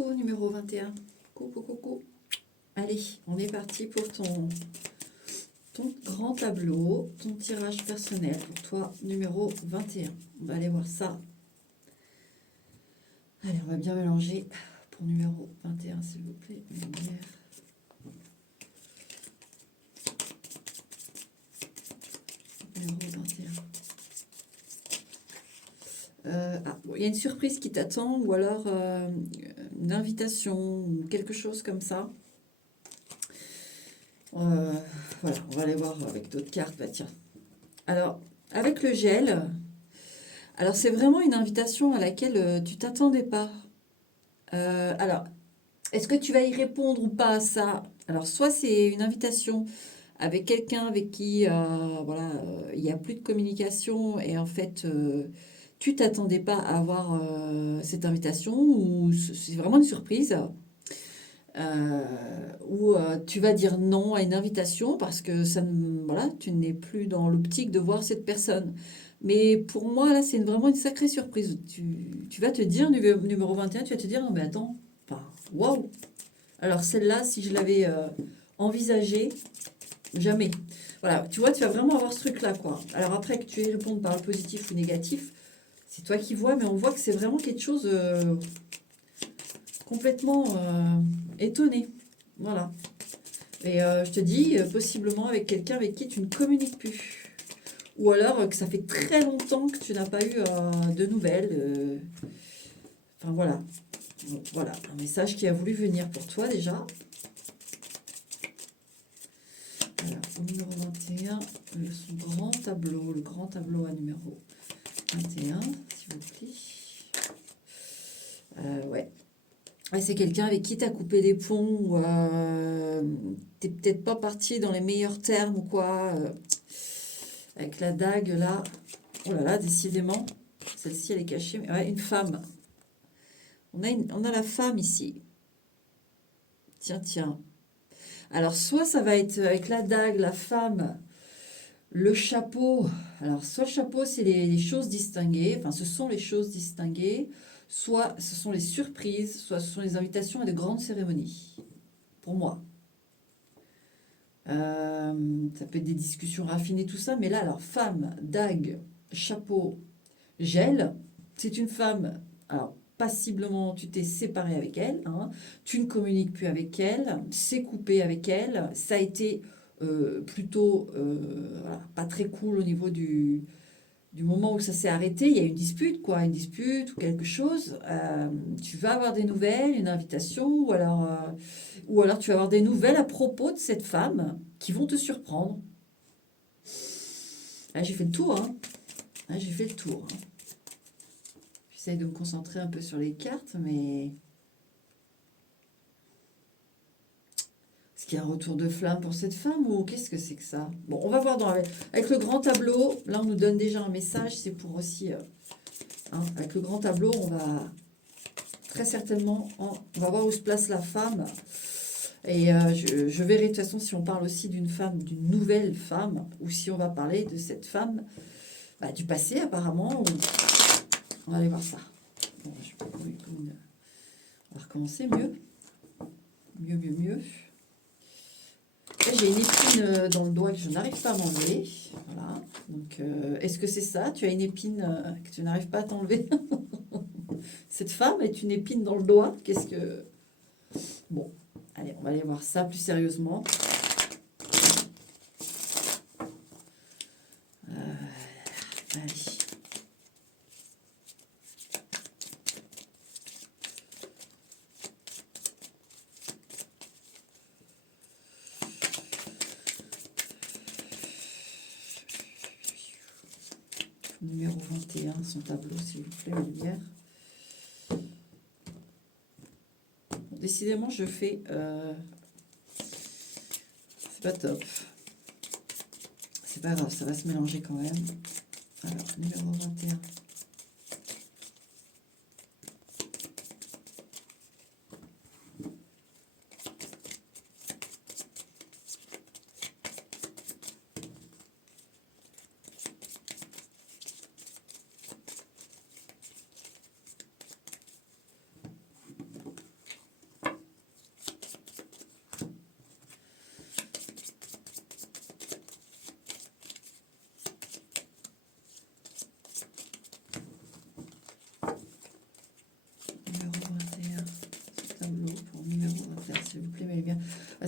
coucou numéro 21. Coucou, coucou. Allez, on est parti pour ton grand tableau, ton tirage personnel pour toi, numéro 21. On va aller voir ça. Allez, on va bien mélanger pour numéro 21, s'il vous plaît. Lumière. Numéro 21. Bon, il y a une surprise qui t'attend ou alors une invitation ou quelque chose comme ça. Voilà, on va aller voir avec d'autres cartes. Bah, tiens. Alors, avec le gel, alors c'est vraiment une invitation à laquelle tu t'attendais pas. Alors, est-ce que tu vas y répondre ou pas à ça? Alors, soit c'est une invitation avec quelqu'un avec qui voilà, il n'y a plus de communication et en fait, tu t'attendais pas à avoir cette invitation ou c'est vraiment une surprise. Ou tu vas dire non à une invitation parce que ça, voilà, tu n'es plus dans l'optique de voir cette personne. Mais pour moi, là, c'est vraiment une sacrée surprise. Tu vas te dire, numéro 21, tu vas te dire, non mais attends, enfin, waouh! Alors celle-là, si je l'avais envisagée, jamais. Voilà, tu vois, tu vas vraiment avoir ce truc-là, quoi. Alors après, que tu y répondes par le positif ou négatif, c'est toi qui vois, mais on voit que c'est vraiment quelque chose complètement étonné. Voilà. Et je te dis, possiblement avec quelqu'un avec qui tu ne communiques plus. Ou alors que ça fait très longtemps que tu n'as pas eu de nouvelles. Enfin voilà. Donc, voilà, un message qui a voulu venir pour toi déjà. Alors, au numéro 21, son grand tableau, le grand tableau à numéro 21, s'il vous plaît. Ouais. Ouais, c'est quelqu'un avec qui tu as coupé des ponts ou t'es peut-être pas parti dans les meilleurs termes ou quoi. Avec la dague là. Oh là là, décidément. Celle-ci, elle est cachée. Mais ouais, une femme. On a la femme ici. Tiens, tiens. Alors, soit ça va être avec la dague, la femme, le chapeau. Alors, soit le chapeau, c'est les choses distinguées. Enfin, ce sont les choses distinguées. Soit ce sont les surprises. Soit ce sont les invitations à de grandes cérémonies. Pour moi. Ça peut être des discussions raffinées, tout ça. Mais là, alors, femme, dague, chapeau, gel. C'est une femme. Alors, passiblement, tu t'es séparé avec elle. Hein, tu ne communiques plus avec elle. C'est coupé avec elle. Ça a été plutôt voilà, pas très cool au niveau du moment où ça s'est arrêté. Il y a une dispute, quoi. Une dispute ou quelque chose. Tu vas avoir des nouvelles, une invitation, ou alors tu vas avoir des nouvelles à propos de cette femme qui vont te surprendre. Là, j'ai fait le tour. Hein. Là, j'ai fait le tour. Hein. J'essaye de me concentrer un peu sur les cartes, mais... Est-ce qu'il y a un retour de flamme pour cette femme ou qu'est-ce que c'est que ça? Bon, on va voir avec le grand tableau. Là, on nous donne déjà un message. C'est pour aussi... hein, avec le grand tableau, on va très certainement... on va voir où se place la femme. Et je verrai de toute façon si on parle aussi d'une femme, d'une nouvelle femme, ou si on va parler de cette femme du passé apparemment. On va aller voir ça. Bon, on va recommencer mieux. Mieux. Là, j'ai une épine dans le doigt que je n'arrive pas à m'enlever. Voilà. Donc, est-ce que c'est ça? Tu as une épine que tu n'arrives pas à t'enlever? Cette femme est une épine dans le doigt. Qu'est-ce que... Bon, allez, on va aller voir ça plus sérieusement. Allez. Numéro 21, son tableau, s'il vous plaît, lumière. Bon, décidément, je fais... c'est pas top. C'est pas grave, ça va se mélanger quand même. Alors, numéro 21.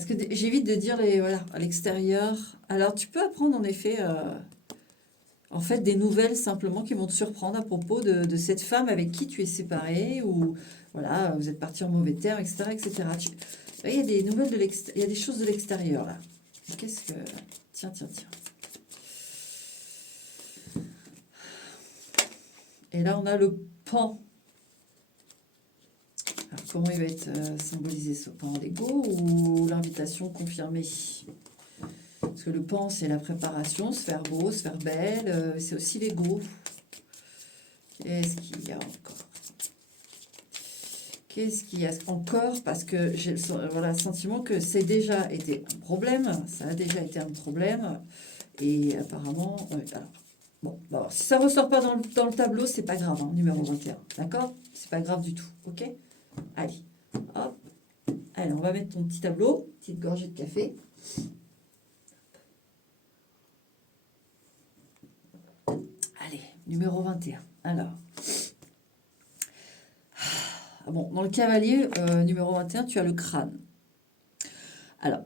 Parce que j'évite de dire voilà, à l'extérieur. Alors, tu peux apprendre en effet, en fait, des nouvelles simplement qui vont te surprendre à propos de cette femme avec qui tu es séparé ou voilà, vous êtes parti en mauvais termes, etc., etc. Il y a des nouvelles il y a des choses de l'extérieur là. Qu'est-ce que... Tiens, tiens, tiens. Et là, on a le pan. Alors, comment il va être symbolisé ce pan? L'ego ou l'invitation confirmée? Parce que le pan, c'est la préparation, se faire beau, se faire belle. C'est aussi l'ego. Qu'est-ce qu'il y a encore? Qu'est-ce qu'il y a encore? Parce que j'ai voilà, le sentiment que c'est déjà été un problème. Ça a déjà été un problème. Et apparemment... alors, bon, alors, si ça ne ressort pas dans le tableau, c'est pas grave, hein, numéro 21. D'accord? C'est pas grave du tout. Ok? Allez. Hop. Allez, on va mettre ton petit tableau. Petite gorgée de café. Allez, numéro 21. Alors... Ah bon, dans le cavalier, numéro 21, tu as le crâne. Alors,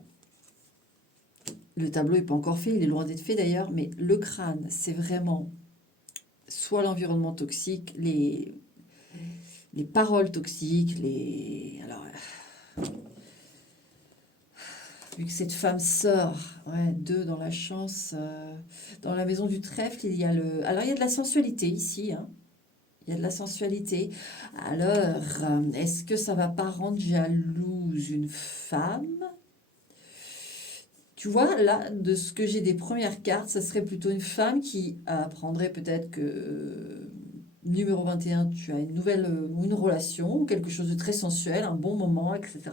le tableau n'est pas encore fait, il est loin d'être fait d'ailleurs, mais le crâne, c'est vraiment soit l'environnement toxique, les paroles toxiques, alors, vu que cette femme sort, ouais, 2 dans la chance, dans la maison du trèfle, il y a alors il y a de la sensualité ici, hein. Il y a de la sensualité. Alors, est-ce que ça va pas rendre jalouse une femme? Tu vois, là, de ce que j'ai des premières cartes, ça serait plutôt une femme qui apprendrait peut-être que numéro 21, tu as une nouvelle une relation, quelque chose de très sensuel, un bon moment, etc.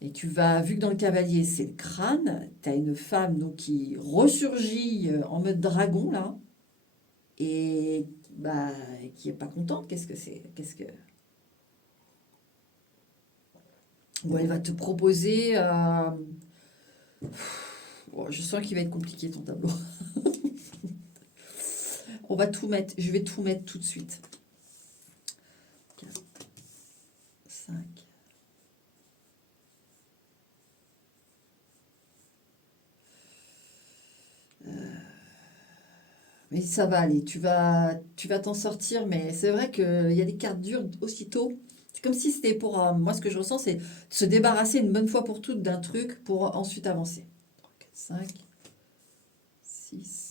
Et tu vas, vu que dans le cavalier, c'est le crâne, tu as une femme donc, qui ressurgit en mode dragon, là, et bah, qui n'est pas contente. Qu'est-ce que c'est? Bon, elle va te proposer... bon, je sens qu'il va être compliqué ton tableau. On va tout mettre, je vais tout mettre tout de suite. 4, 5. Mais ça va aller, tu vas t'en sortir, mais c'est vrai qu'il y a des cartes dures aussitôt. C'est comme si c'était pour, moi ce que je ressens, c'est se débarrasser une bonne fois pour toutes d'un truc pour ensuite avancer. 3, 4, 5, 6.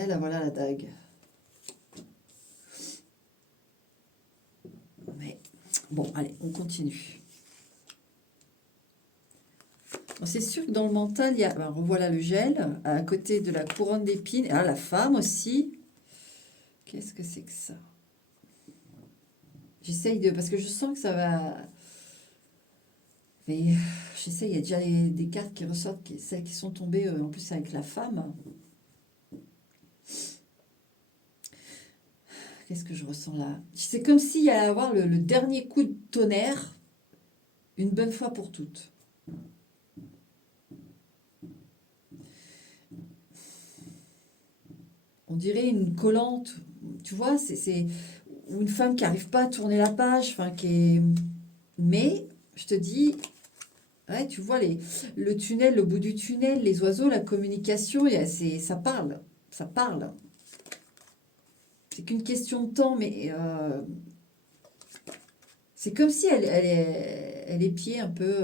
Et là voilà la dague. Mais bon, allez, on continue. Bon, c'est sûr que dans le mental, il y a, ben, revoilà le gel, à côté de la couronne d'épines, et la femme aussi. Qu'est-ce que c'est que ça? J'essaye de... Parce que je sens que ça va... Mais j'essaye, il y a déjà des cartes qui ressortent, celles qui sont tombées en plus avec la femme. Qu'est-ce que je ressens là? C'est comme s'il y allait avoir le dernier coup de tonnerre, une bonne fois pour toutes. On dirait une collante, tu vois, ou une femme qui n'arrive pas à tourner la page, enfin qui est... Mais, je te dis, ouais, tu vois, le tunnel, le bout du tunnel, les oiseaux, la communication, ça parle, ça parle. C'est qu'une question de temps, mais c'est comme si elle épiait un peu,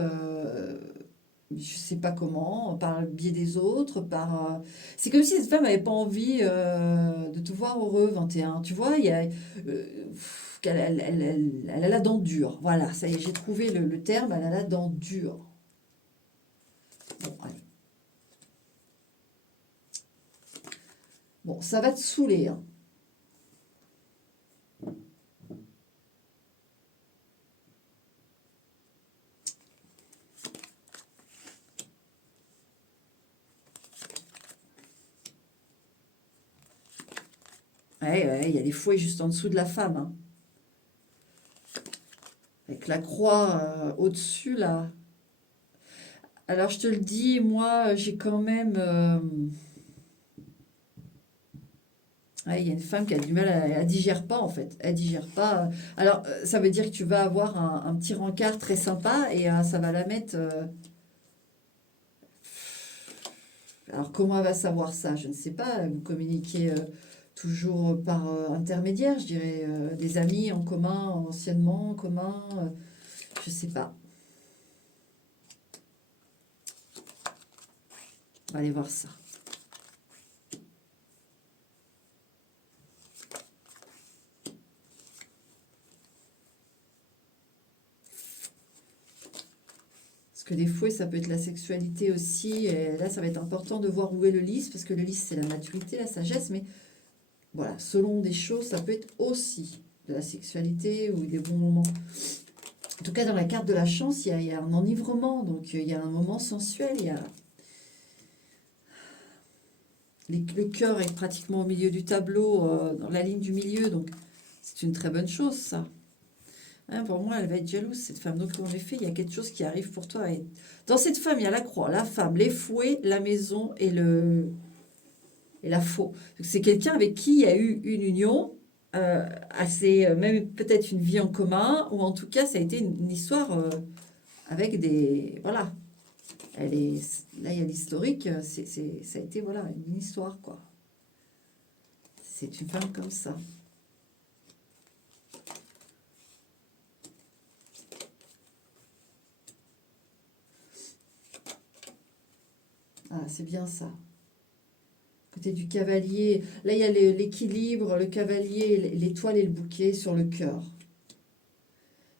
je sais pas comment, par le biais des autres, c'est comme si cette femme n'avait pas envie de te voir heureux, 21. Tu vois, il y a, elle a la dent dure. Voilà, ça y est, j'ai trouvé le terme, elle a la dent dure. Bon, allez. Bon, ça va te saouler, hein. Ouais, ouais, il y a les fouets juste en dessous de la femme, hein. Avec la croix au-dessus, là. Alors, je te le dis, moi, j'ai quand même... ouais, il y a une femme qui a du mal, elle digère pas, en fait. Elle digère pas. Alors, ça veut dire que tu vas avoir un petit rencard très sympa et ça va la mettre... alors, comment elle va savoir ça? Je ne sais pas. Vous communiquez toujours par intermédiaire, je dirais, des amis en commun, anciennement en commun. Je sais pas. On va aller voir ça. Parce que des fouets, ça peut être la sexualité aussi. Et là, ça va être important de voir où est le lys, parce que le lys, c'est la maturité, la sagesse. Mais voilà, selon des choses, ça peut être aussi de la sexualité ou des bons moments. En tout cas, dans la carte de la chance, il y a un enivrement. Donc, il y a un moment sensuel. Il y a le cœur est pratiquement au milieu du tableau, dans la ligne du milieu. Donc, c'est une très bonne chose, ça. Hein, pour moi, elle va être jalouse, cette femme. Donc, en effet, il y a quelque chose qui arrive pour toi. Et dans cette femme, il y a la croix, la femme, les fouets, la maison et la faux. C'est quelqu'un avec qui il y a eu une union, assez, même peut-être une vie en commun, ou en tout cas, ça a été une histoire avec des... Voilà. Elle est, là, il y a l'historique, ça a été voilà, une histoire, quoi. C'est une femme comme ça. Ah, c'est bien ça. Côté du cavalier, là il y a l'équilibre, le cavalier, l'étoile et le bouquet sur le cœur.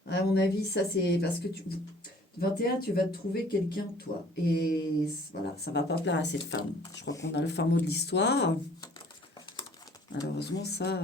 À mon avis, ça c'est parce que 21, tu vas te trouver quelqu'un, toi. Et voilà, ça va pas plaire à cette femme. Je crois qu'on a le fin mot de l'histoire. Malheureusement, ça...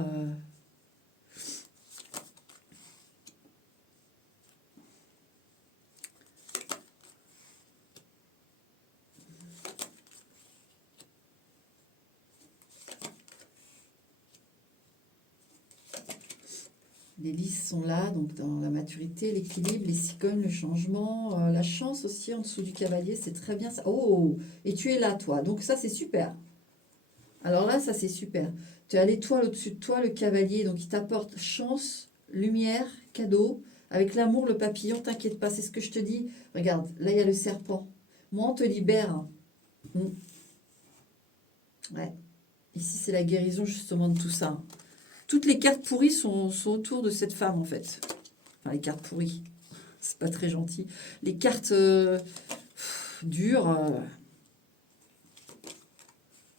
les lys sont là, donc dans la maturité, l'équilibre, les cigognes, le changement, la chance aussi en dessous du cavalier, c'est très bien ça. Oh, et tu es là, toi. Donc ça, c'est super. Alors là, ça, c'est super. Tu as l'étoile au-dessus de toi, le cavalier, donc il t'apporte chance, lumière, cadeau. Avec l'amour, le papillon, t'inquiète pas, c'est ce que je te dis. Regarde, là, il y a le serpent. Moi, on te libère, hein. Ouais. Ici, c'est la guérison, justement, de tout ça. Toutes les cartes pourries sont autour de cette femme, en fait. Enfin, les cartes pourries. C'est pas très gentil. Les cartes dures.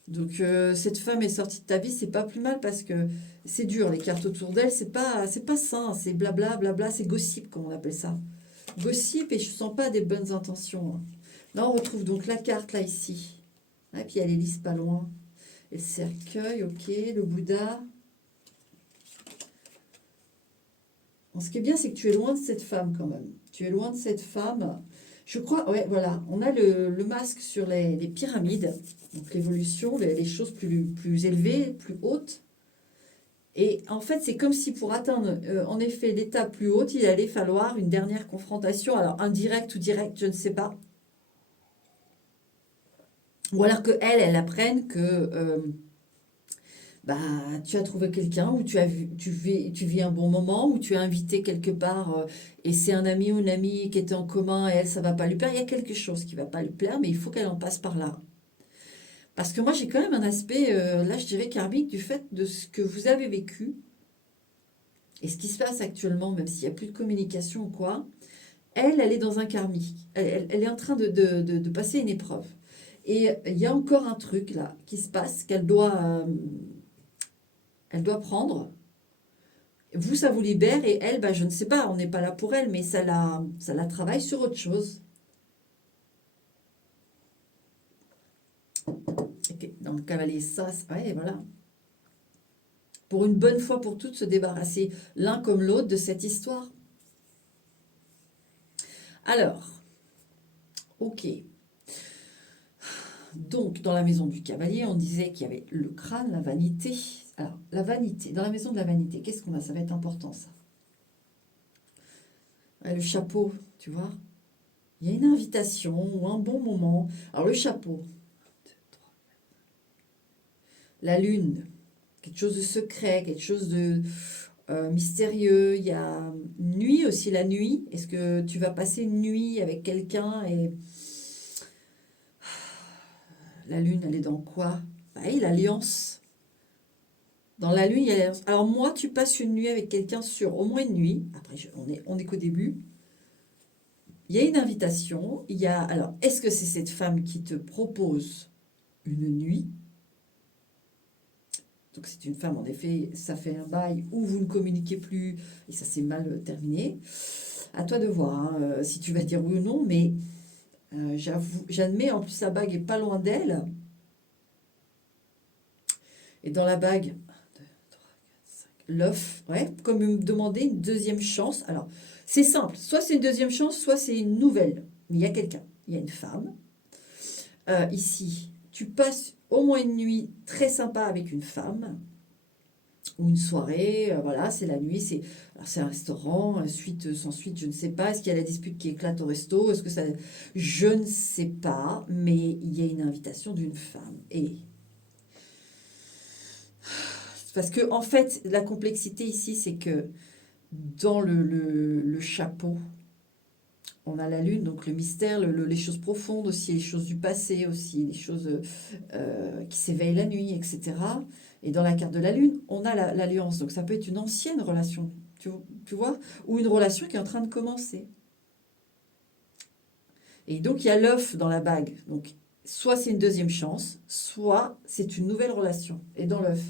Donc cette femme est sortie de ta vie, c'est pas plus mal parce que c'est dur, les cartes autour d'elle, c'est pas sain, c'est blabla, blabla, c'est gossip comme on appelle ça. Gossip et je sens pas des bonnes intentions, hein. Là on retrouve donc la carte là ici. Et puis il y a l'hélice pas loin. Et le cercueil, ok, le Bouddha. Bon, ce qui est bien, c'est que tu es loin de cette femme quand même. Tu es loin de cette femme. Je crois, ouais, voilà, on a le masque sur les pyramides, donc l'évolution, les choses plus élevées, plus hautes. Et en fait, c'est comme si pour atteindre en effet l'étape plus haute, il allait falloir une dernière confrontation, alors indirecte ou directe, je ne sais pas. Ou alors que elle apprenne que bah, tu as trouvé quelqu'un, ou tu vis un bon moment, ou tu as invité quelque part, et c'est un ami ou une amie qui était en commun, et elle, ça va pas lui plaire. Il y a quelque chose qui va pas lui plaire, mais il faut qu'elle en passe par là. Parce que moi, j'ai quand même un aspect, là, je dirais karmique, du fait de ce que vous avez vécu, et ce qui se passe actuellement, même s'il n'y a plus de communication ou quoi. Elle est dans un karmique. Elle est en train de passer une épreuve. Et il y a encore un truc là qui se passe elle doit prendre. Vous, ça vous libère et elle, bah, je ne sais pas, on n'est pas là pour elle, mais ça la travaille sur autre chose. Ok, dans le cavalier, ouais, voilà. Pour une bonne fois pour toutes, se débarrasser l'un comme l'autre de cette histoire. Alors, ok. Donc, dans la maison du cavalier, on disait qu'il y avait le crâne, la vanité. Alors, la vanité, dans la maison de la vanité, qu'est-ce qu'on a? Ça va être important, ça. Ouais, le chapeau, tu vois. Il y a une invitation ou un bon moment. Alors, le chapeau, la lune, quelque chose de secret, quelque chose de mystérieux. Il y a nuit aussi, la nuit. Est-ce que tu vas passer une nuit avec quelqu'un et la lune, elle est dans quoi? Bah, oui, l'alliance. Dans la lune, il y a l'alliance. Alors moi, tu passes une nuit avec quelqu'un sur au moins une nuit. Après, on est qu'au début. Il y a une invitation. Il y a, alors, est-ce que c'est cette femme qui te propose une nuit? Donc c'est une femme, en effet, ça fait un bail où vous ne communiquez plus et ça s'est mal terminé. À toi de voir hein, si tu vas dire oui ou non, mais j'admets, en plus la bague est pas loin d'elle. Et dans la bague, l'œuf, ouais, comme me demander une deuxième chance. Alors, c'est simple, soit c'est une deuxième chance, soit c'est une nouvelle. Mais il y a quelqu'un, il y a une femme. Ici, tu passes au moins une nuit très sympa avec une femme, ou une soirée, voilà, c'est la nuit, c'est un restaurant, suite sans suite, je ne sais pas. Est-ce qu'il y a la dispute qui éclate au resto? Est-ce que ça... Je ne sais pas, mais il y a une invitation d'une femme. Et parce que, en fait, la complexité ici, c'est que dans le chapeau, on a la lune, donc le mystère, les choses profondes aussi, les choses du passé aussi, les choses qui s'éveillent la nuit, etc. Et dans la carte de la lune, on a l'alliance. Donc ça peut être une ancienne relation, tu vois, ou une relation qui est en train de commencer. Et donc il y a l'œuf dans la bague. Donc soit c'est une deuxième chance, soit c'est une nouvelle relation. Et dans l'œuf,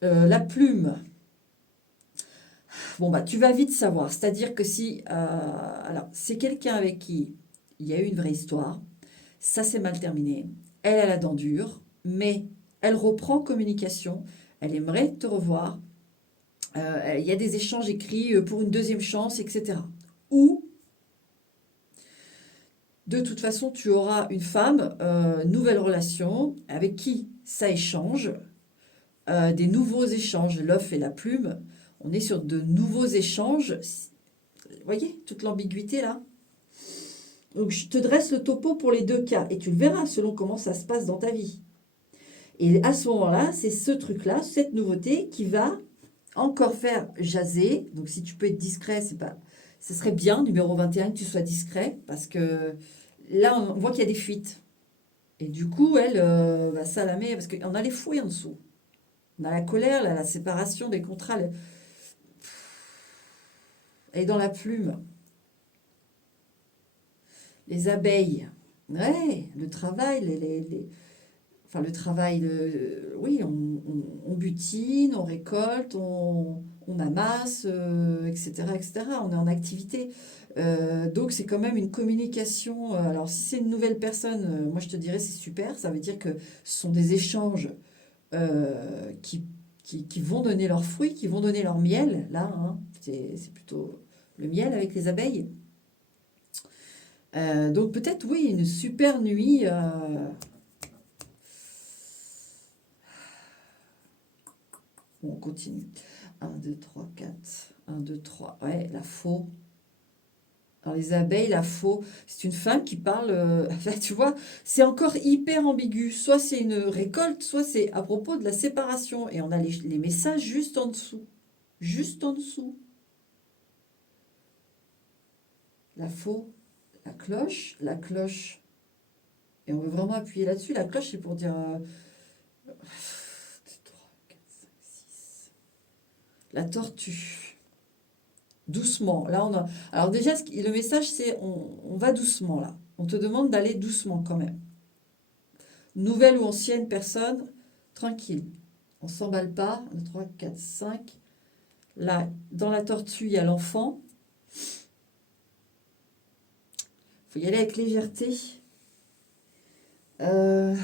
la plume. Bon, bah, tu vas vite savoir. C'est-à-dire que si... alors, c'est quelqu'un avec qui il y a eu une vraie histoire, ça s'est mal terminé. Elle a la dent dure, mais elle reprend communication. Elle aimerait te revoir. Il y a des échanges écrits pour une deuxième chance, etc. Ou, de toute façon, tu auras une femme, nouvelle relation, avec qui ça échange, des nouveaux échanges. L'œuf et la plume, on est sur de nouveaux échanges. Vous voyez, toute l'ambiguïté là. Donc, je te dresse le topo pour les deux cas et tu le verras selon comment ça se passe dans ta vie. Et à ce moment-là, c'est ce truc-là, cette nouveauté qui va encore faire jaser. Donc, si tu peux être discret, c'est pas, ce serait bien, numéro 21, que tu sois discret parce que là, on voit qu'il y a des fuites. Et du coup, elle, ça la met, parce qu'on a les fouilles en dessous. On a la colère, la séparation des contrats. Elle est dans la plume. Les abeilles. Ouais, le travail, enfin le travail, oui, on butine, on récolte, on amasse, etc., etc. On est en activité. Donc c'est quand même une communication. Alors si c'est une nouvelle personne, moi je te dirais c'est super. Ça veut dire que ce sont des échanges qui vont donner leurs fruits, qui vont donner leur miel. Là, hein, c'est plutôt le miel avec les abeilles. Donc peut-être oui, une super nuit. Bon, on continue. Un 2 3 4 1 2 3 Ouais, la faux. Alors les abeilles, la faux, c'est une femme qui parle. Tu vois, c'est encore hyper ambigu. Soit c'est une récolte, soit c'est à propos de la séparation. Et on a les messages juste en dessous. Juste en dessous. La faux, la cloche. La cloche. Et on veut vraiment appuyer là-dessus. La cloche, c'est pour dire. 2, 3, 4, 5, 6. La tortue. Doucement. Là, on a. Alors déjà, le message, c'est on va doucement là. On te demande d'aller doucement quand même. Nouvelle ou ancienne personne, tranquille. On s'emballe pas. 1, 2, 3, 4, 5. Là, dans la tortue, il y a l'enfant. Il faut y aller avec légèreté. Euh,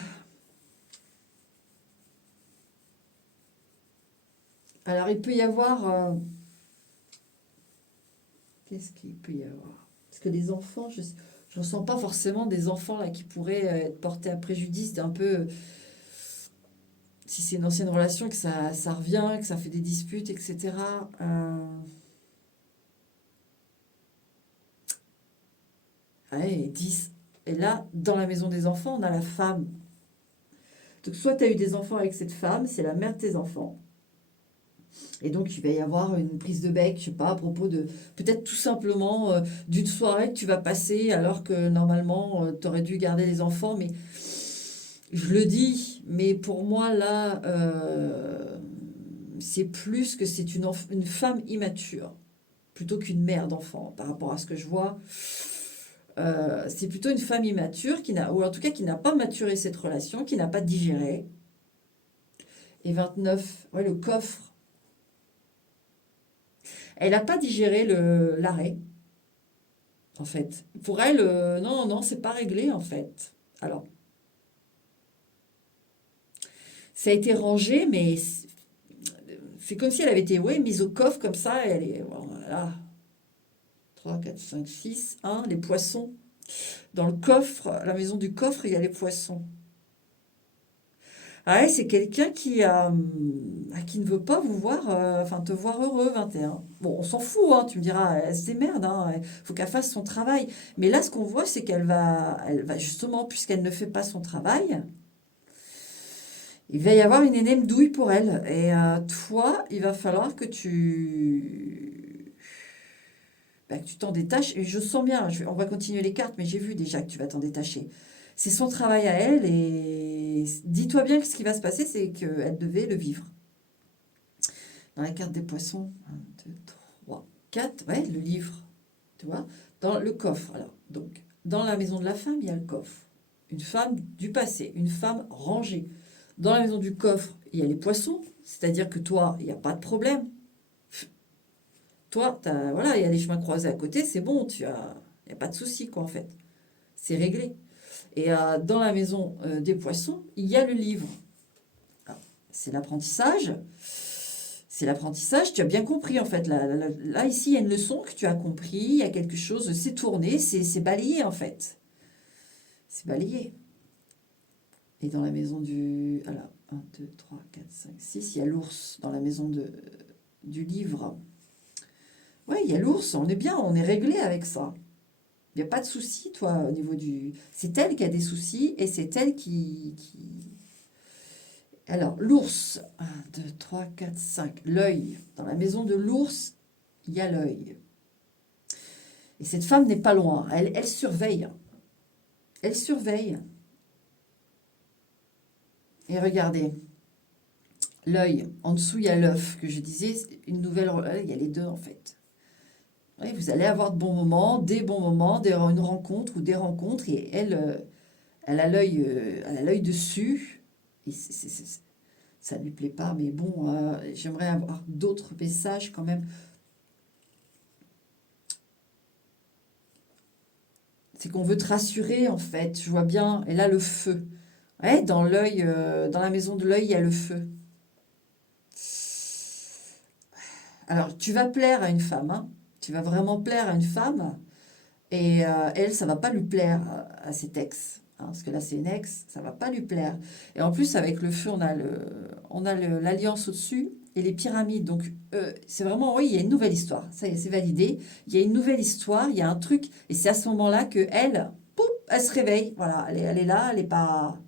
alors, il peut y avoir... qu'est-ce qu'il peut y avoir? Parce que les enfants, je ne ressens pas forcément des enfants là qui pourraient être portés à préjudice d'un peu... Si c'est une ancienne relation, que ça revient, que ça fait des disputes, etc. Ouais, 10. Et là, dans la maison des enfants, on a la femme. Donc, soit tu as eu des enfants avec cette femme, c'est la mère de tes enfants. Et donc, il va y avoir une prise de bec, je sais pas, à propos de peut-être tout simplement d'une soirée que tu vas passer alors que normalement, tu aurais dû garder les enfants. Mais je le dis, mais pour moi, là, c'est plus que c'est une femme immature plutôt qu'une mère d'enfant par rapport à ce que je vois. C'est plutôt une femme immature ou en tout cas qui n'a pas maturé cette relation, qui n'a pas digéré. Et 29, ouais, le coffre. Elle n'a pas digéré l'arrêt, en fait. Pour elle, non, non, c'est pas réglé, en fait. Alors, ça a été rangé, mais c'est comme si elle avait été, ouais, mise au coffre comme ça, et elle est, voilà, 3, 4, 5, 6, 1, les poissons. Dans le coffre, la maison du coffre, il y a les poissons. Ah ouais, c'est quelqu'un qui ne veut pas vous voir, enfin te voir heureux, 21. Bon, on s'en fout, hein, tu me diras, elle se démerde, hein, il faut qu'elle fasse son travail. Mais là, ce qu'on voit, c'est elle va justement, puisqu'elle ne fait pas son travail, il va y avoir une énième douille pour elle. Et toi, il va falloir que tu t'en détaches. Et je sens bien, on va continuer les cartes, mais j'ai vu déjà que tu vas t'en détacher. C'est son travail à elle, et dis-toi bien que ce qui va se passer, c'est qu'elle devait le vivre. Dans la carte des poissons, 1, 2, 3, 4, ouais, le livre, tu vois, dans le coffre. Alors, donc, dans la maison de la femme, il y a le coffre. Une femme du passé, une femme rangée. Dans la maison du coffre, il y a les poissons, c'est-à-dire que toi, il n'y a pas de problème. Toi, voilà, il y a les chemins croisés à côté, c'est bon, il n'y a pas de souci, quoi, en fait. C'est réglé. Et dans la maison des poissons, il y a le livre. Alors, c'est l'apprentissage. C'est l'apprentissage, tu as bien compris en fait. Là, ici, il y a une leçon que tu as compris, il y a quelque chose, c'est tourné, c'est balayé en fait. C'est balayé. Et dans la maison Alors, 1, 2, 3, 4, 5, 6, il y a l'ours dans la maison du livre. Oui, il y a l'ours, on est bien, on est réglé avec ça. Il n'y a pas de souci, toi, au niveau du... C'est elle qui a des soucis et c'est elle qui... Alors, l'ours, 1, 2, 3, 4, 5, l'œil. Dans la maison de l'ours, il y a l'œil. Et cette femme n'est pas loin, elle surveille. Elle surveille. Et regardez, l'œil, en dessous, il y a l'œuf, que je disais, une nouvelle... Il y a les deux, en fait. Oui, vous allez avoir de bons moments, une rencontre ou des rencontres, et elle a l'œil dessus. Et ça ne lui plaît pas, mais bon, j'aimerais avoir d'autres messages quand même. C'est qu'on veut te rassurer, en fait, je vois bien. Et là, le feu. Ouais, dans l'œil, dans la maison de l'œil, il y a le feu. Alors, tu vas plaire à une femme, hein. Tu vas vraiment plaire à une femme. Et elle, ça va pas lui plaire à cet ex. Hein, parce que là, c'est une ex, ça va pas lui plaire. Et en plus, avec le feu, on a l'alliance au-dessus et les pyramides. Donc, c'est vraiment, oui, il y a une nouvelle histoire. Ça y est, c'est validé. Il y a une nouvelle histoire, il y a un truc. Et c'est à ce moment-là que elle, pouf, elle se réveille. Voilà, elle est là, elle est pas...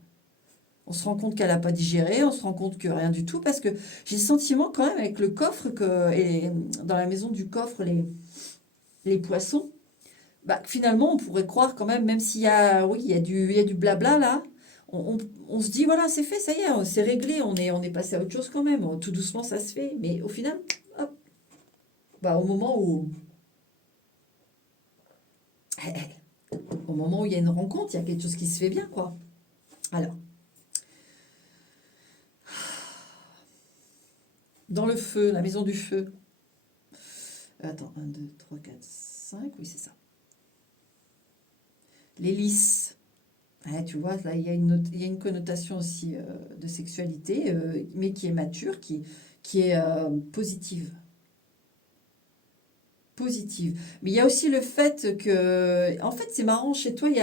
On se rend compte qu'elle n'a pas digéré, on se rend compte que rien du tout, parce que j'ai le sentiment quand même avec le coffre, et dans la maison du coffre, les poissons, bah, finalement, on pourrait croire quand même s'il y a, oui, il y a du blabla là, on se dit, voilà, c'est fait, ça y est, c'est réglé, on est passé à autre chose quand même, tout doucement ça se fait, mais au final, hop, bah, au moment où il y a une rencontre, il y a quelque chose qui se fait bien, quoi. Alors, dans le feu, la maison du feu, attends, 1, 2, 3, 4, 5, oui, c'est ça. L'hélice. Ouais, tu vois, là, il y a une connotation aussi de sexualité, mais qui est mature, qui est positive. Positive. Mais il y a aussi le fait que, en fait, c'est marrant, chez toi, il y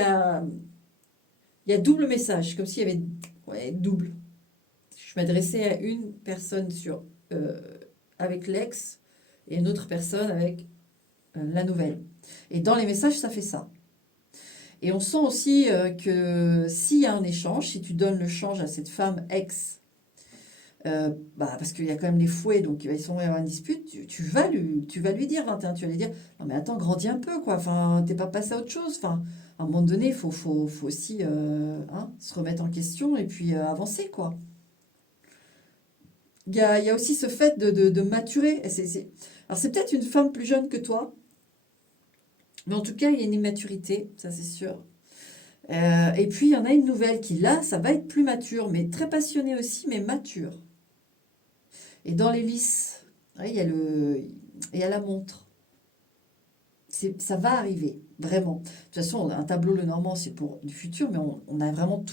a double message, comme s'il y avait, ouais, double. Je m'adressais à une personne avec l'ex et une autre personne avec la nouvelle. Et dans les messages, ça fait ça. Et on sent aussi que s'il y a un échange, si tu donnes le change à cette femme ex, parce qu'il y a quand même les fouets, donc ils sont y avoir une dispute, tu vas lui dire 21, tu vas lui dire, non mais attends, grandis un peu, quoi, enfin, t'es pas passé à autre chose, enfin, à un moment donné, faut aussi se remettre en question et puis avancer, quoi. Il y a aussi ce fait de maturer. Alors c'est peut-être une femme plus jeune que toi, mais en tout cas, il y a une immaturité, ça c'est sûr. Et puis, il y en a une nouvelle qui, là, ça va être plus mature, mais très passionnée aussi, mais mature. Et dans l'hélice, ouais, il y a la montre. Ça va arriver, vraiment. De toute façon, un tableau le normand, c'est pour du futur, mais on a vraiment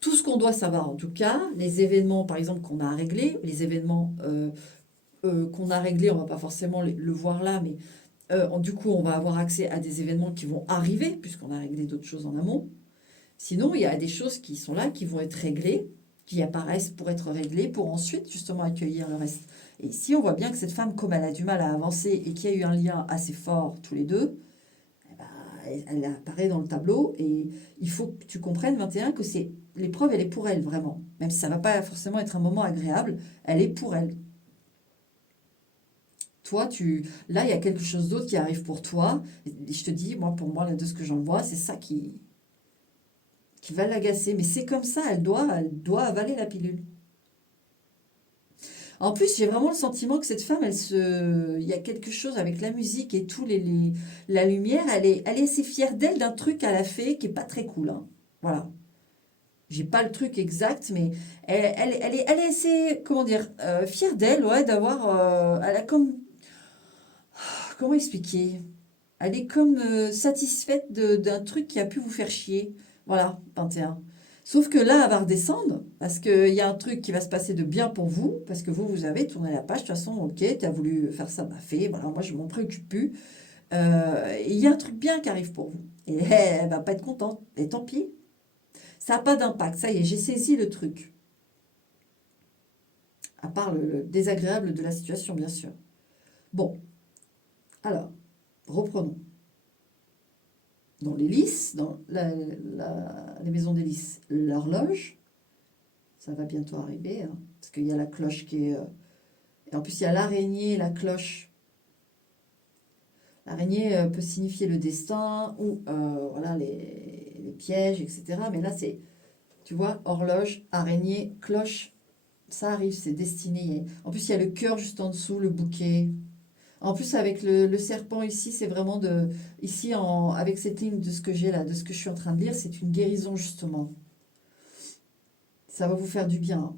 tout ce qu'on doit savoir. En tout cas, les événements, par exemple, qu'on a à régler, les événements qu'on a réglés, on va pas forcément le voir là, mais du coup, on va avoir accès à des événements qui vont arriver, puisqu'on a réglé d'autres choses en amont. Sinon, il y a des choses qui sont là, qui vont être réglées, qui apparaissent pour être réglées, pour ensuite justement accueillir le reste. Et ici, on voit bien que cette femme, comme elle a du mal à avancer et qu'il y a eu un lien assez fort tous les deux, eh ben, elle apparaît dans le tableau. Et il faut que tu comprennes, 21, que l'épreuve, elle est pour elle, vraiment. Même si ça ne va pas forcément être un moment agréable, elle est pour elle. Toi, là, il y a quelque chose d'autre qui arrive pour toi. Et je te dis, moi, pour moi, là, de ce que j'en vois, c'est ça qui va l'agacer. Mais c'est comme ça, elle doit avaler la pilule. En plus, j'ai vraiment le sentiment que cette femme, il y a quelque chose avec la musique et tout, la lumière, elle est assez fière d'elle d'un truc qu'elle a fait qui est pas très cool, hein. Voilà. J'ai pas le truc exact, mais elle est assez, comment dire, fière d'elle, ouais, elle a comme, comment expliquer? Elle est comme satisfaite d'un truc qui a pu vous faire chier. Voilà, 21. Sauf que là, elle va redescendre, parce qu'il y a un truc qui va se passer de bien pour vous, parce que vous avez tourné la page, de toute façon, ok, tu as voulu faire ça, bah fait, voilà, moi je m'en préoccupe plus. Et il y a un truc bien qui arrive pour vous. Et elle va pas être contente, et tant pis, ça n'a pas d'impact, ça y est, j'ai saisi le truc. À part le désagréable de la situation, bien sûr. Bon, alors, reprenons. Dans l'hélice, dans les maisons d'hélice, l'horloge, ça va bientôt arriver, hein, parce qu'il y a la cloche qui est... et en plus, il y a l'araignée, la cloche. L'araignée peut signifier le destin ou voilà, les pièges, etc. Mais là, tu vois, horloge, araignée, cloche, ça arrive, c'est destiné. En plus, il y a le cœur juste en dessous, le bouquet. En plus, avec le serpent ici, c'est vraiment de... Ici, avec cette ligne de ce que j'ai là, de ce que je suis en train de lire, c'est une guérison, justement. Ça va vous faire du bien.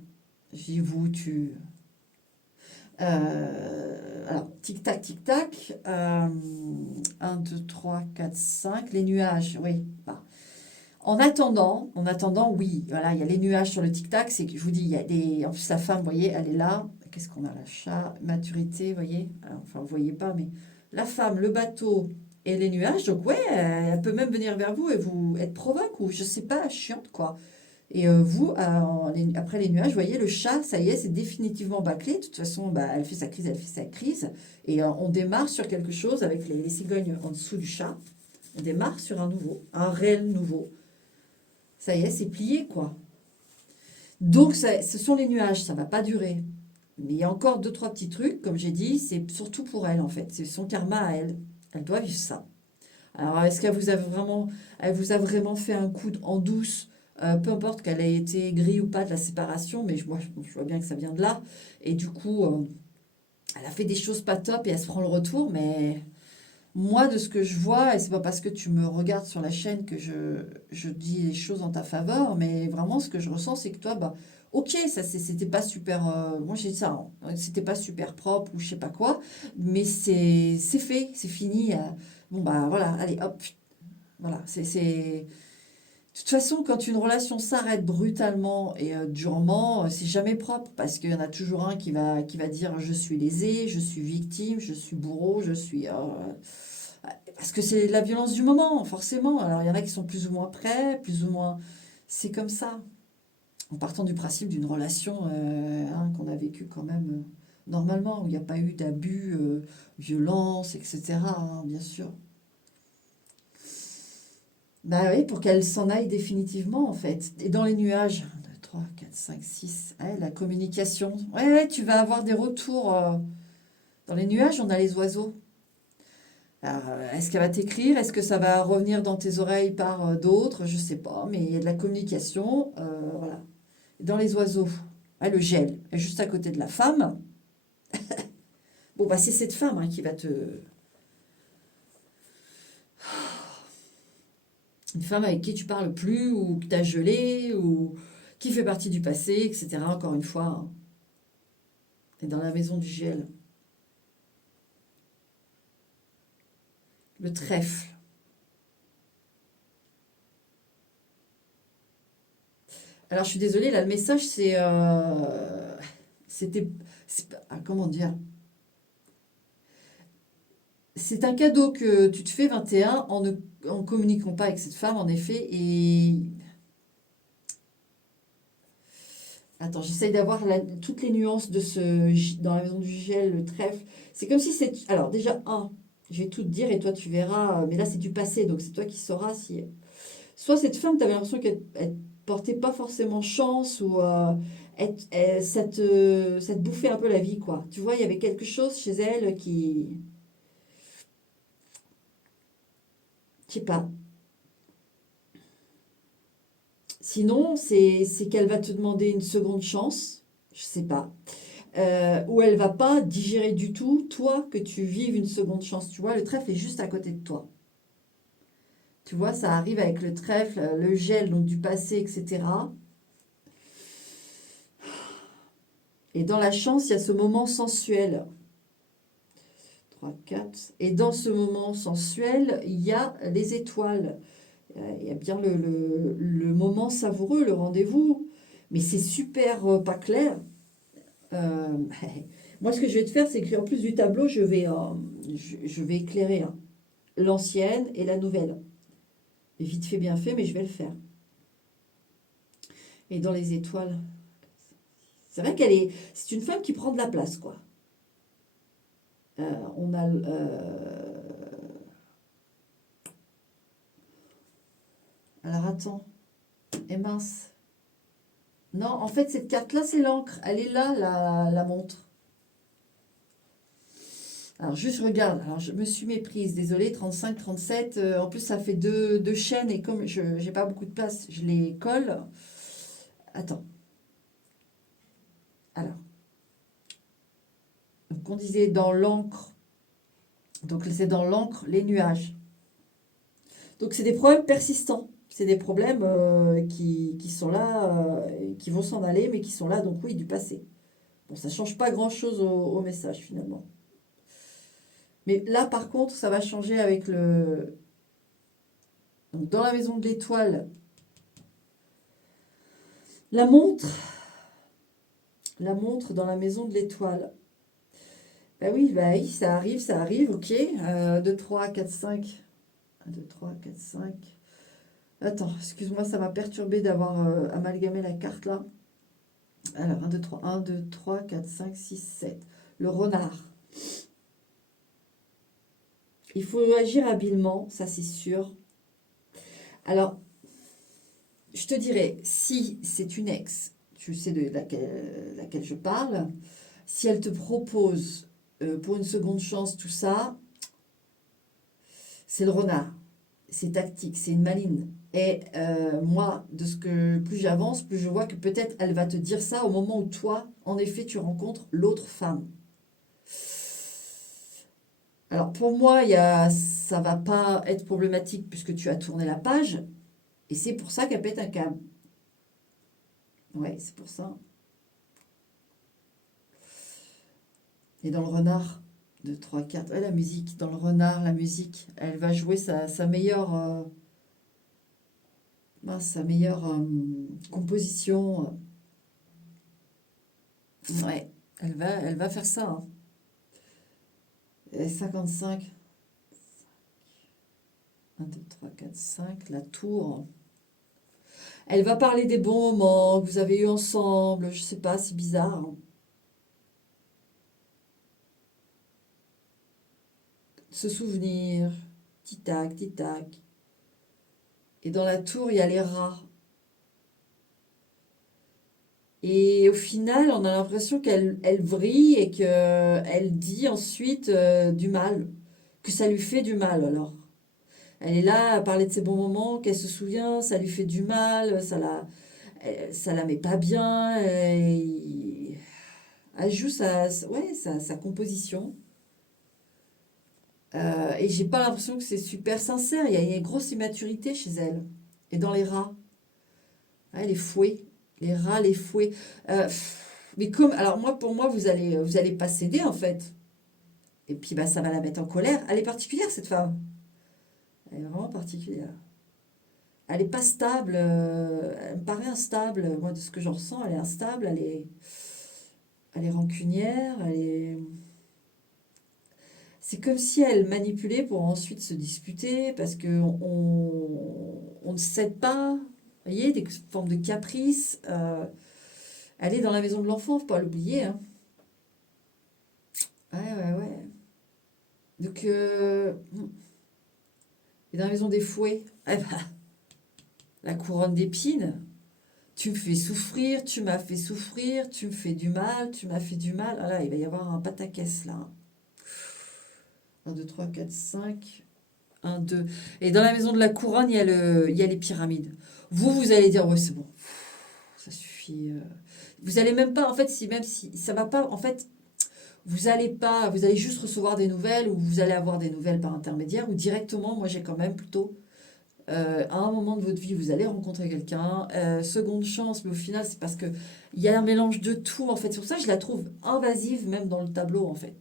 J'ai vous, tu... alors, tic-tac, tic-tac. 1, 2, 3, 4, 5. Les nuages, oui. Bah. En attendant, oui, voilà, il y a les nuages sur le tic-tac. C'est que je vous dis, il y a des. En plus, la femme, vous voyez, elle est là. Qu'est-ce qu'on a là? Chat, maturité, vous voyez. Alors, enfin, vous voyez pas, mais la femme, le bateau et les nuages. Donc, ouais, elle peut même venir vers vous et vous être provoque ou je sais pas, chiante, quoi. Et vous, après les nuages, vous voyez, le chat, ça y est, c'est définitivement bâclé. De toute façon, bah, elle fait sa crise, elle fait sa crise. Et on démarre sur quelque chose avec les cigognes en dessous du chat. On démarre sur un réel nouveau. Ça y est, c'est plié, quoi. Donc, ce sont les nuages, ça va pas durer. Mais il y a encore deux, trois petits trucs, comme j'ai dit, c'est surtout pour elle, en fait. C'est son karma à elle. Elle doit vivre ça. Alors, est-ce elle vous a vraiment fait un coup en douce, peu importe qu'elle ait été grise ou pas de la séparation, mais moi, je vois bien que ça vient de là. Et du coup, elle a fait des choses pas top et elle se prend le retour, mais moi, de ce que je vois, et c'est pas parce que tu me regardes sur la chaîne que je dis les choses en ta faveur, mais vraiment, ce que je ressens, c'est que toi, bah, ok, c'était pas super, moi j'ai dit ça, hein, c'était pas super propre ou je sais pas quoi, mais c'est fait, c'est fini. Bon, bah voilà, allez, hop, voilà, de toute façon, quand une relation s'arrête brutalement et durement, c'est jamais propre parce qu'il y en a toujours un qui va dire je suis lésé, je suis victime, je suis bourreau, je suis. Parce que c'est la violence du moment, forcément. Alors il y en a qui sont plus ou moins prêts, plus ou moins. C'est comme ça. en partant du principe d'une relation qu'on a vécue quand même normalement, où il n'y a pas eu d'abus, violence, etc., hein, bien sûr. Bah oui, pour qu'elle s'en aille définitivement, en fait. Et dans les nuages, 1, 2, 3, 4, 5, 6, ouais, la communication. Ouais, ouais, tu vas avoir des retours. Dans les nuages, on a les oiseaux. Alors, est-ce qu'elle va t'écrire? Est-ce que ça va revenir dans tes oreilles par d'autres? Je sais pas, mais il y a de la communication. Voilà. Dans les oiseaux, ouais, le gel est juste à côté de la femme. Bon, bah, c'est cette femme hein, qui va te... Une femme avec qui tu parles plus, ou que tu as gelé, ou qui fait partie du passé, etc. Encore une fois, hein. Et dans la maison du gel. Le trèfle. Alors, je suis désolée, là, le message, c'est... c'était... comment dire? C'est un cadeau que tu te fais 21 en communiquant pas avec cette femme, en effet. Et... Attends, j'essaye d'avoir toutes les nuances de dans la maison du gel, le trèfle. C'est comme si c'est... Alors, déjà, je vais tout te dire et toi, tu verras. Mais là, c'est du passé, donc c'est toi qui sauras si... Soit cette femme, tu avais l'impression qu'elle portait pas forcément chance ou ça te bouffait un peu la vie, quoi. Tu vois, il y avait quelque chose chez elle qui... Je sais pas. Sinon, c'est qu'elle va te demander une seconde chance. Je sais pas. Ou elle va pas digérer du tout, toi, que tu vives une seconde chance. Tu vois, le trèfle est juste à côté de toi. Tu vois, ça arrive avec le trèfle, le gel, donc du passé, etc. Et dans la chance, il y a ce moment sensuel. 3, 4. Et dans ce moment sensuel, il y a les étoiles. Il y a bien le moment savoureux, le rendez-vous. Mais c'est super pas clair. Euh, Moi, ce que je vais te faire, c'est que en plus du tableau, je vais éclairer hein, l'ancienne et la nouvelle. Vite fait, bien fait, mais je vais le faire. Et dans les étoiles, c'est vrai c'est une femme qui prend de la place, quoi. On a, alors attends, et mince. Non, en fait, cette carte-là, c'est l'encre. Elle est là, la montre. Alors, juste regarde. Alors, je me suis méprise. Désolée, 35, 37. En plus, ça fait deux chaînes et comme je n'ai pas beaucoup de place, je les colle. Attends. Alors, donc on disait dans l'encre. Donc, c'est dans l'encre, les nuages. Donc, c'est des problèmes persistants. C'est des problèmes qui sont là, qui vont s'en aller, mais qui sont là, donc oui, du passé. Bon, ça ne change pas grand-chose au message, finalement. Mais là, par contre, ça va changer avec le... Donc, dans la maison de l'étoile, la montre. La montre dans la maison de l'étoile. Bah oui, ça arrive, ok. 2, 3, 4, 5. 1, 2, 3, 4, 5. Attends, excuse-moi, ça m'a perturbé d'avoir amalgamé la carte là. Alors, 1, 2, 3, 1, 2, 3, 4, 5, 6, 7. Le renard. Il faut agir habilement, ça c'est sûr. Alors, je te dirais, si c'est une ex, tu sais de laquelle je parle, si elle te propose pour une seconde chance tout ça, c'est le renard. C'est tactique, c'est une maline. Et moi, de ce que plus j'avance, plus je vois que peut-être elle va te dire ça au moment où toi, en effet, tu rencontres l'autre femme. Alors pour moi, ça va pas être problématique puisque tu as tourné la page. Et c'est pour ça qu'elle pète un câble. Ouais, c'est pour ça. Et dans le renard, 2, 3, 4. Ouais, la musique, dans le renard, la musique, elle va jouer sa meilleure, composition. Ouais, elle va faire ça. Hein. Et 55. 1, 2, 3, 4, 5. La tour. Elle va parler des bons moments que vous avez eus ensemble. Je sais pas, c'est bizarre, hein. Se souvenir. Tic-tac, tic-tac. Et dans la tour, il y a les rats. Et au final, on a l'impression qu'elle vrille et qu'elle dit ensuite du mal, que ça lui fait du mal alors. Elle est là à parler de ses bons moments, qu'elle se souvient, ça lui fait du mal, ça la met pas bien. Elle joue ouais, sa composition. Et j'ai pas l'impression que c'est super sincère. Il y a une grosse immaturité chez elle. Et dans les rats. Ouais, les fouets, les rats, les fouets. Mais comme, alors moi, pour moi, vous allez pas céder en fait. Et puis bah ça va la mettre en colère. Elle est particulière cette femme. Elle est vraiment particulière. Elle est pas stable. Elle me paraît instable. Moi, de ce que j'en ressens, elle est instable. Elle est rancunière. C'est comme si elle manipulait pour ensuite se disputer parce que on ne cède pas. Vous voyez, des formes de caprice. Elle est dans la maison de l'enfant, faut pas l'oublier, hein. Ouais, ouais, ouais. Donc, et dans la maison des fouets, eh ben, la couronne d'épines, tu me fais souffrir, tu m'as fait souffrir, tu me fais du mal, tu m'as fait du mal. Ah là, il va y avoir un pataquès là. Un 2 3 4 5 un 2. Et dans la maison de la couronne, il y a les pyramides. Vous allez dire, ouais, c'est bon, ça suffit. Vous allez même pas, en fait, si même si ça va pas, en fait, vous allez pas, vous allez juste recevoir des nouvelles ou vous allez avoir des nouvelles par intermédiaire ou directement, moi j'ai quand même plutôt, à un moment de votre vie, vous allez rencontrer quelqu'un, seconde chance, mais au final c'est parce que il y a un mélange de tout en fait. C'est pour ça que je la trouve invasive même dans le tableau en fait.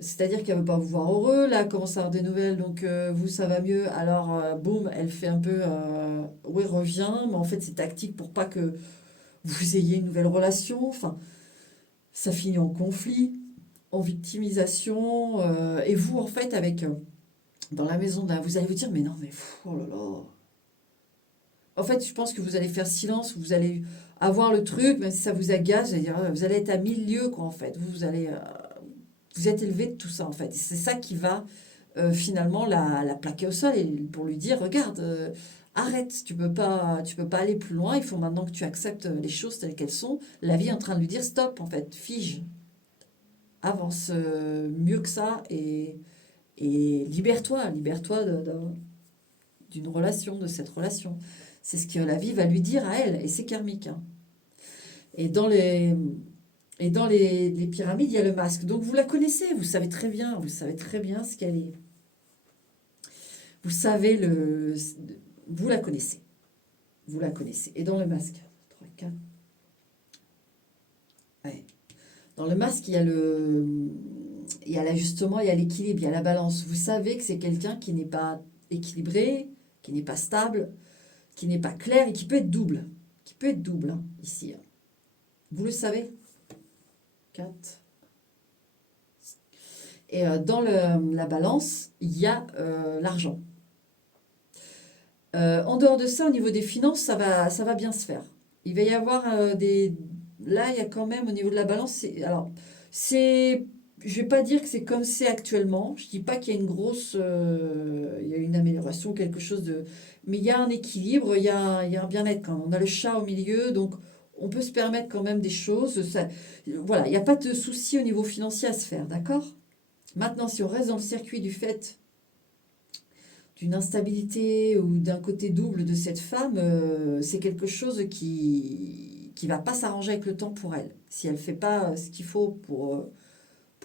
C'est-à-dire qu'elle veut pas vous voir heureux, là, elle commence à avoir des nouvelles, donc vous ça va mieux, alors boum, elle fait un peu, oui reviens, mais en fait c'est tactique pour pas que vous ayez une nouvelle relation, enfin ça finit en conflit, en victimisation. Et vous, en fait, avec dans la maison, là, vous allez vous dire, mais non, mais oh là là. En fait, je pense que vous allez faire silence, vous allez avoir le truc, même si ça vous agace, vous allez être à mille lieues, quoi, en fait. Vous allez vous êtes élevé de tout ça, en fait. C'est ça qui va finalement la plaquer au sol et pour lui dire, regarde, arrête, tu peux pas aller plus loin, il faut maintenant que tu acceptes les choses telles qu'elles sont. La vie est en train de lui dire, stop, en fait, fige, avance mieux que ça et libère-toi, libère-toi d'une relation, de cette relation. C'est ce que la vie va lui dire à elle, et c'est karmique, hein. Et dans les, et dans les pyramides, il y a le masque. Donc vous la connaissez, vous savez très bien ce qu'elle est. Vous savez vous la connaissez, vous la connaissez. Et dans le masque, 3, 4, ouais. Dans le masque, il y a l'ajustement, il y a l'équilibre, il y a la balance. Vous savez que c'est quelqu'un qui n'est pas équilibré, qui n'est pas stable, qui n'est pas clair et qui peut être double. Qui peut être double, hein, ici, hein. Vous le savez. 4. Et dans la balance, il y a l'argent. En dehors de ça, au niveau des finances, ça va bien se faire. Il va y avoir des... Là, il y a quand même, au niveau de la balance, alors, c'est... Je vais pas dire que c'est comme c'est actuellement. Je dis pas qu'il y a une grosse... il y a une amélioration, quelque chose de... Mais il y a un équilibre, il y a un bien-être quand même. On a le chat au milieu, donc on peut se permettre quand même des choses. Voilà, il n'y a pas de souci au niveau financier à se faire, d'accord? Maintenant, si on reste dans le circuit du fait d'une instabilité ou d'un côté double de cette femme, c'est quelque chose qui va pas s'arranger avec le temps pour elle. Si elle fait pas ce qu'il faut pour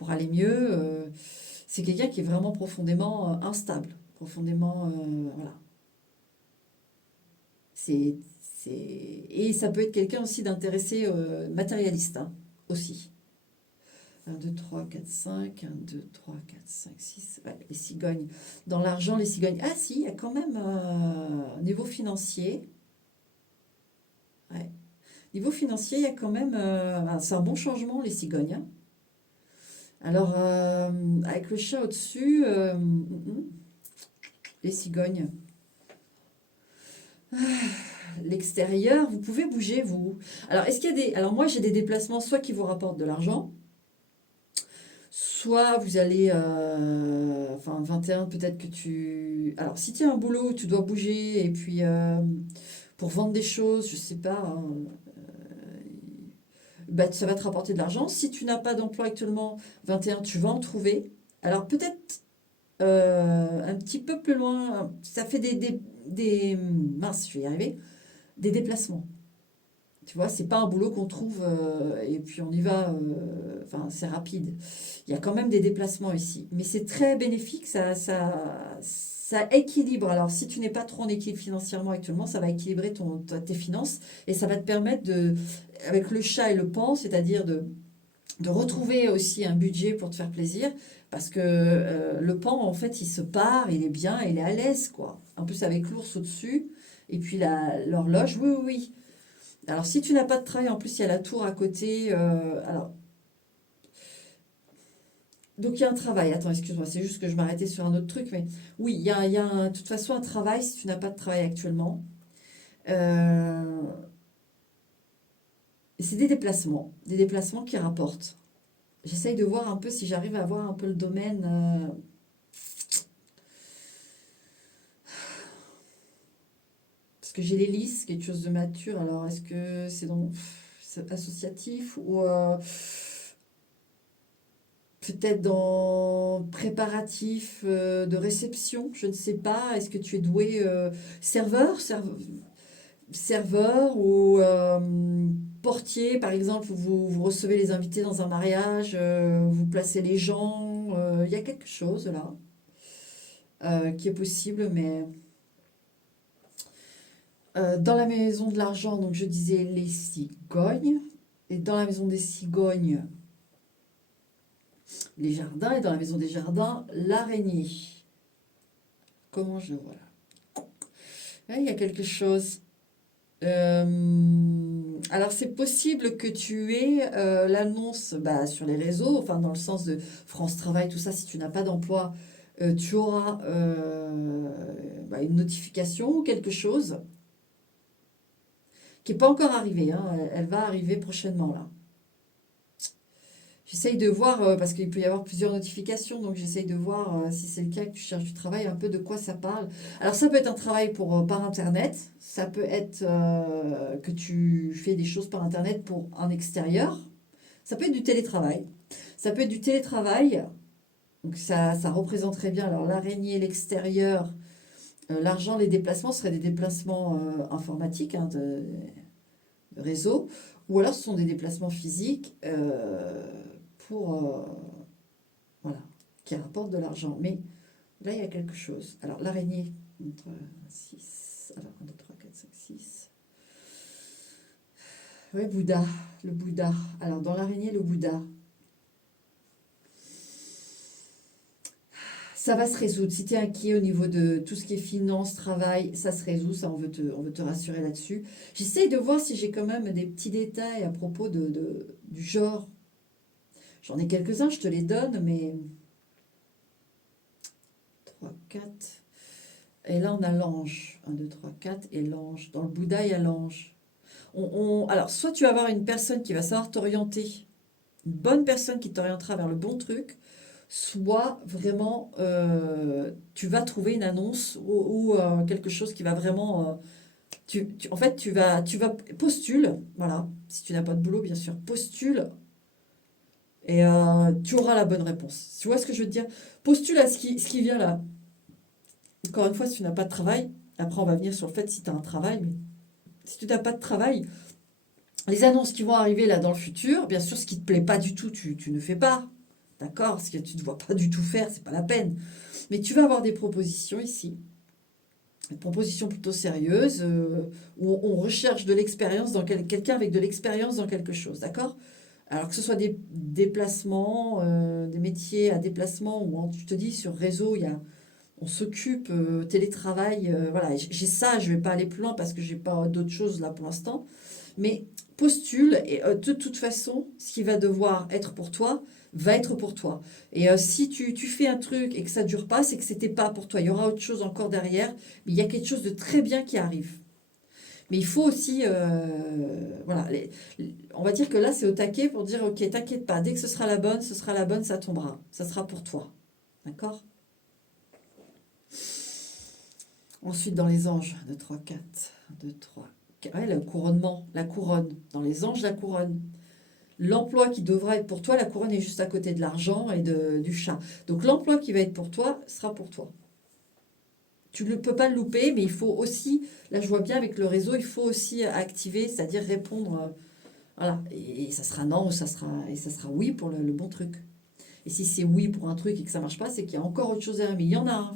aller mieux, c'est quelqu'un qui est vraiment profondément instable, profondément voilà. C'est et ça peut être quelqu'un aussi d'intéressé matérialiste, hein, aussi. Un 2 3 4 5 1 2 3 4 5 6 ouais, les cigognes. Dans l'argent, les cigognes. Ah si, il y a quand même niveau financier. Ouais. Niveau financier, il y a quand même... c'est un bon changement, les cigognes, hein. Alors, avec le chat au-dessus, les cigognes. L'extérieur, vous pouvez bouger, vous. Alors, est-ce qu'il y a des... Alors, moi, j'ai des déplacements, soit qui vous rapportent de l'argent, soit vous allez... enfin, 21, peut-être que tu... Alors, si tu as un boulot où tu dois bouger, et puis pour vendre des choses, je sais pas, hein, bah, ça va te rapporter de l'argent. Si tu n'as pas d'emploi actuellement, 21, tu vas en trouver. Alors, peut-être un petit peu plus loin, ça fait mince, je vais y arriver, des déplacements. Tu vois, c'est pas un boulot qu'on trouve et puis on y va, enfin, c'est rapide. Il y a quand même des déplacements ici. Mais c'est très bénéfique, ça équilibre. Alors, si tu n'es pas trop en équilibre financièrement actuellement, ça va équilibrer tes finances et ça va te permettre de, avec le chat et le pan, c'est-à-dire de retrouver aussi un budget pour te faire plaisir. Parce que le pan, en fait, il se part, il est bien, il est à l'aise, quoi. En plus, avec l'ours au-dessus. Et puis l'horloge, oui, oui, oui. Alors, si tu n'as pas de travail, en plus, il y a la tour à côté. Alors, donc, il y a un travail. Attends, excuse-moi, c'est juste que je m'arrêtais sur un autre truc. Mais oui, de toute façon un travail si tu n'as pas de travail actuellement. Euh, c'est des déplacements qui rapportent. J'essaye de voir un peu si j'arrive à voir un peu le domaine. Parce que j'ai l'hélice, quelque chose de mature. Alors, est-ce que c'est associatif ou peut-être dans préparatif de réception, je ne sais pas. Est-ce que tu es doué serveur ou portier, par exemple, vous recevez les invités dans un mariage, vous placez les gens. Il y a quelque chose là qui est possible, mais dans la maison de l'argent, donc je disais les cigognes, et dans la maison des cigognes, les jardins, et dans la maison des jardins, l'araignée. Comment je vois là? Ouais, il y a quelque chose. Alors c'est possible que tu aies l'annonce bah, sur les réseaux, enfin dans le sens de France Travail, tout ça, si tu n'as pas d'emploi, tu auras bah, une notification ou quelque chose qui n'est pas encore arrivée, hein, elle va arriver prochainement là. J'essaye de voir, parce qu'il peut y avoir plusieurs notifications, donc j'essaye de voir si c'est le cas que tu cherches du travail, un peu de quoi ça parle. Alors ça peut être un travail par Internet, ça peut être que tu fais des choses par Internet pour un extérieur, ça peut être du télétravail. Ça peut être du télétravail, donc ça représenterait bien alors l'araignée, l'extérieur, l'argent, les déplacements seraient des déplacements informatiques, hein, de réseau, ou alors ce sont des déplacements physiques pour voilà, qui rapportent de l'argent. Mais là, il y a quelque chose. Alors, l'araignée, 6, alors 1, 2, 3, 4, 5, 6. Oui, Bouddha, le Bouddha. Alors, dans l'araignée, le Bouddha, ça va se résoudre. Si tu es inquiet au niveau de tout ce qui est finance, travail, ça se résout. Ça, on veut te rassurer là-dessus. J'essaye de voir si j'ai quand même des petits détails à propos du genre. J'en ai quelques-uns, je te les donne, mais 3, 4. Et là, on a l'ange. 1, 2, 3, 4. Et l'ange. Dans le Bouddha, il y a l'ange. Alors, soit tu vas avoir une personne qui va savoir t'orienter, une bonne personne qui t'orientera vers le bon truc, soit vraiment tu vas trouver une annonce ou quelque chose qui va vraiment. En fait, tu vas postule, voilà, si tu n'as pas de boulot, bien sûr, postule et tu auras la bonne réponse. Tu vois ce que je veux te dire? Postule à ce qui vient là. Encore une fois, si tu n'as pas de travail, après on va venir sur le fait si tu as un travail, mais si tu n'as pas de travail, les annonces qui vont arriver là dans le futur, bien sûr, ce qui ne te plaît pas du tout, tu ne fais pas. D'accord? Ce que tu ne vois pas du tout faire, c'est pas la peine. Mais tu vas avoir des propositions ici. Des propositions plutôt sérieuses, où on recherche de l'expérience dans quelqu'un avec de l'expérience dans quelque chose. D'accord? Alors que ce soit des déplacements, des métiers à déplacement, ou je te dis sur réseau, on s'occupe, télétravail, voilà, j'ai ça, je ne vais pas aller plus loin parce que j'ai pas d'autres choses là pour l'instant. Mais postule et de toute façon, ce qui va devoir être pour toi va être pour toi. Et si tu fais un truc et que ça dure pas, c'est que c'était pas pour toi. Il y aura autre chose encore derrière, mais il y a quelque chose de très bien qui arrive. Mais il faut aussi, voilà, on va dire que là, c'est au taquet pour dire, ok, t'inquiète pas, dès que ce sera la bonne, ça tombera. Ça sera pour toi. D'accord? Ensuite, dans les anges, 2 3 4 2 3 4. Ouais, le couronnement, la couronne. Dans les anges, la couronne. L'emploi qui devra être pour toi, la couronne est juste à côté de l'argent et du chat. Donc l'emploi qui va être pour toi sera pour toi. Tu ne peux pas le louper, mais il faut aussi, là je vois bien avec le réseau, il faut aussi activer, c'est-à-dire répondre, voilà, et ça sera non, ou ça sera oui pour le bon truc. Et si c'est oui pour un truc et que ça marche pas, c'est qu'il y a encore autre chose derrière. Mais il y en a un,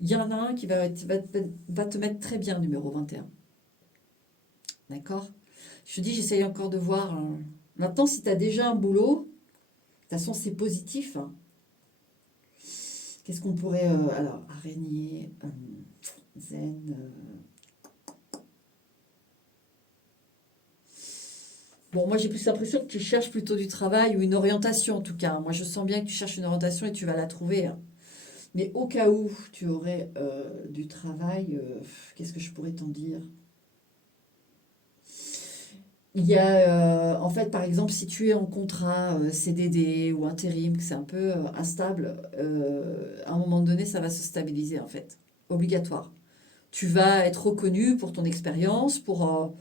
il y en a un qui va te mettre très bien, numéro 21. D'accord? Je te dis, j'essaye encore de voir. Maintenant, si tu as déjà un boulot, de toute façon, c'est positif, hein. Qu'est-ce qu'on pourrait. Alors, araignée, zen. Bon, moi, j'ai plus l'impression que tu cherches plutôt du travail ou une orientation, en tout cas. Moi, je sens bien que tu cherches une orientation et tu vas la trouver, hein. Mais au cas où tu aurais du travail, qu'est-ce que je pourrais t'en dire? Il y a, en fait, par exemple, si tu es en contrat CDD ou intérim, que c'est un peu instable, à un moment donné, ça va se stabiliser, en fait. Obligatoire. Tu vas être reconnu pour ton expérience, pour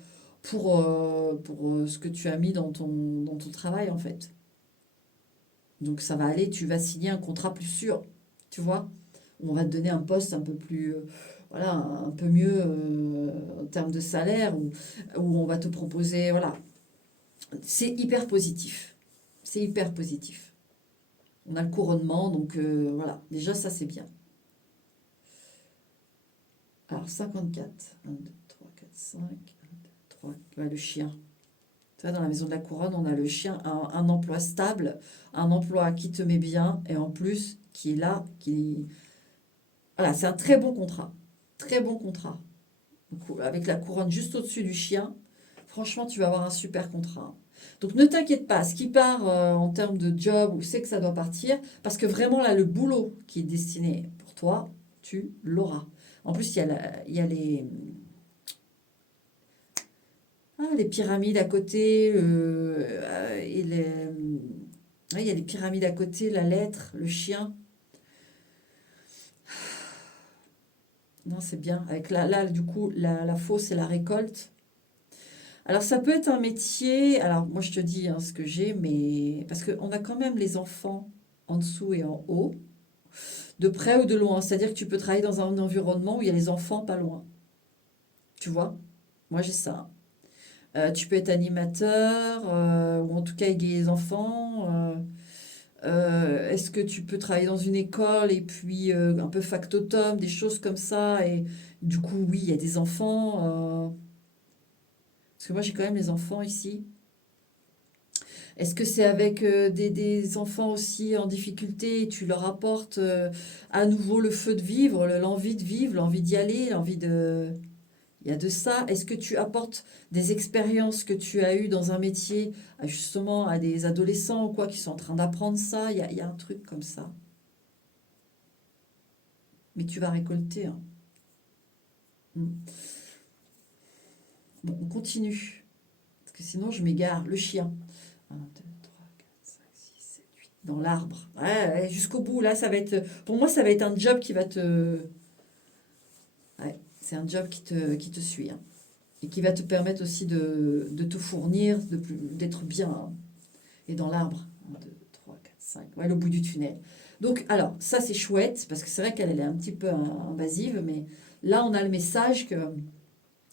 ce que tu as mis dans ton travail, en fait. Donc ça va aller, tu vas signer un contrat plus sûr, tu vois. On va te donner un poste un peu plus, voilà, un peu mieux en termes de salaire, où on va te proposer, voilà. C'est hyper positif. C'est hyper positif. On a le couronnement, donc voilà, déjà ça c'est bien. Alors 54, 1, 2, 3, 4, 5, 1, 2, 3, ouais, le chien. Tu vois, dans la maison de la couronne, on a le chien, un emploi stable, un emploi qui te met bien, et en plus, qui est là, qui... Voilà, c'est un très bon contrat. Très bon contrat. Donc, avec la couronne juste au-dessus du chien, franchement, tu vas avoir un super contrat. Donc ne t'inquiète pas, ce qui part en termes de job, où c'est que ça doit partir, parce que vraiment là, le boulot qui est destiné pour toi, tu l'auras. En plus, il y a les pyramides à côté, ouais, il y a les pyramides à côté, la lettre, le chien. Non, c'est bien. Avec là, du coup, la fosse et la récolte. Alors, ça peut être un métier. Alors, moi, je te dis hein, ce que j'ai, mais parce qu'on a quand même les enfants en dessous et en haut, de près ou de loin. C'est-à-dire que tu peux travailler dans un environnement où il y a les enfants pas loin. Tu vois? Moi, j'ai ça. Tu peux être animateur, ou en tout cas aiguiller les enfants. Est-ce que tu peux travailler dans une école et puis un peu factotum, des choses comme ça, et du coup, oui, il y a des enfants. Parce que moi, j'ai quand même les enfants ici. Est-ce que c'est avec des enfants aussi en difficulté et tu leur apportes à nouveau le feu de vivre, l'envie de vivre, l'envie d'y aller, l'envie de... Il y a de ça. Est-ce que tu apportes des expériences que tu as eues dans un métier justement à des adolescents ou quoi qui sont en train d'apprendre ça? Il y a un truc comme ça. Mais tu vas récolter, hein. Mm. Bon, on continue. Parce que sinon, je m'égare. Le chien. Un, 2, 3, 4, 5, 6, 7, 8. Dans l'arbre. Ouais, ouais, jusqu'au bout. Là, ça va être. Pour moi, ça va être un job qui va te. Ouais, c'est un job qui te suit, hein. Et qui va te permettre aussi de te fournir, d'être bien, hein. Et dans l'arbre. Un, 2, 3, 4, 5. Ouais, le bout du tunnel. Donc, alors, ça, c'est chouette. Parce que c'est vrai qu'elle elle est un petit peu invasive. Mais là, on a le message que.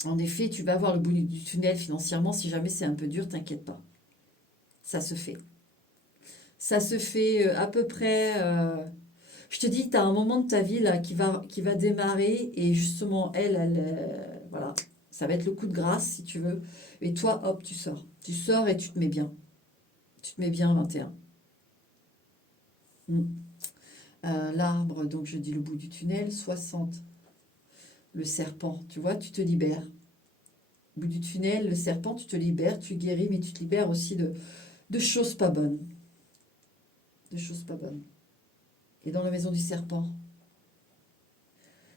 En effet, tu vas avoir le bout du tunnel financièrement. Si jamais c'est un peu dur, t'inquiète pas. Ça se fait. Ça se fait à peu près. Je te dis, tu as un moment de ta vie là qui va démarrer et justement, voilà, ça va être le coup de grâce si tu veux. Et toi, hop, tu sors. Tu sors et tu te mets bien. Tu te mets bien 21. Mm. L'arbre, donc je dis le bout du tunnel, 60. Le serpent, tu vois, tu te libères. Au bout du tunnel, le serpent, tu te libères, tu guéris, mais tu te libères aussi de choses pas bonnes. De choses pas bonnes. Et dans la maison du serpent,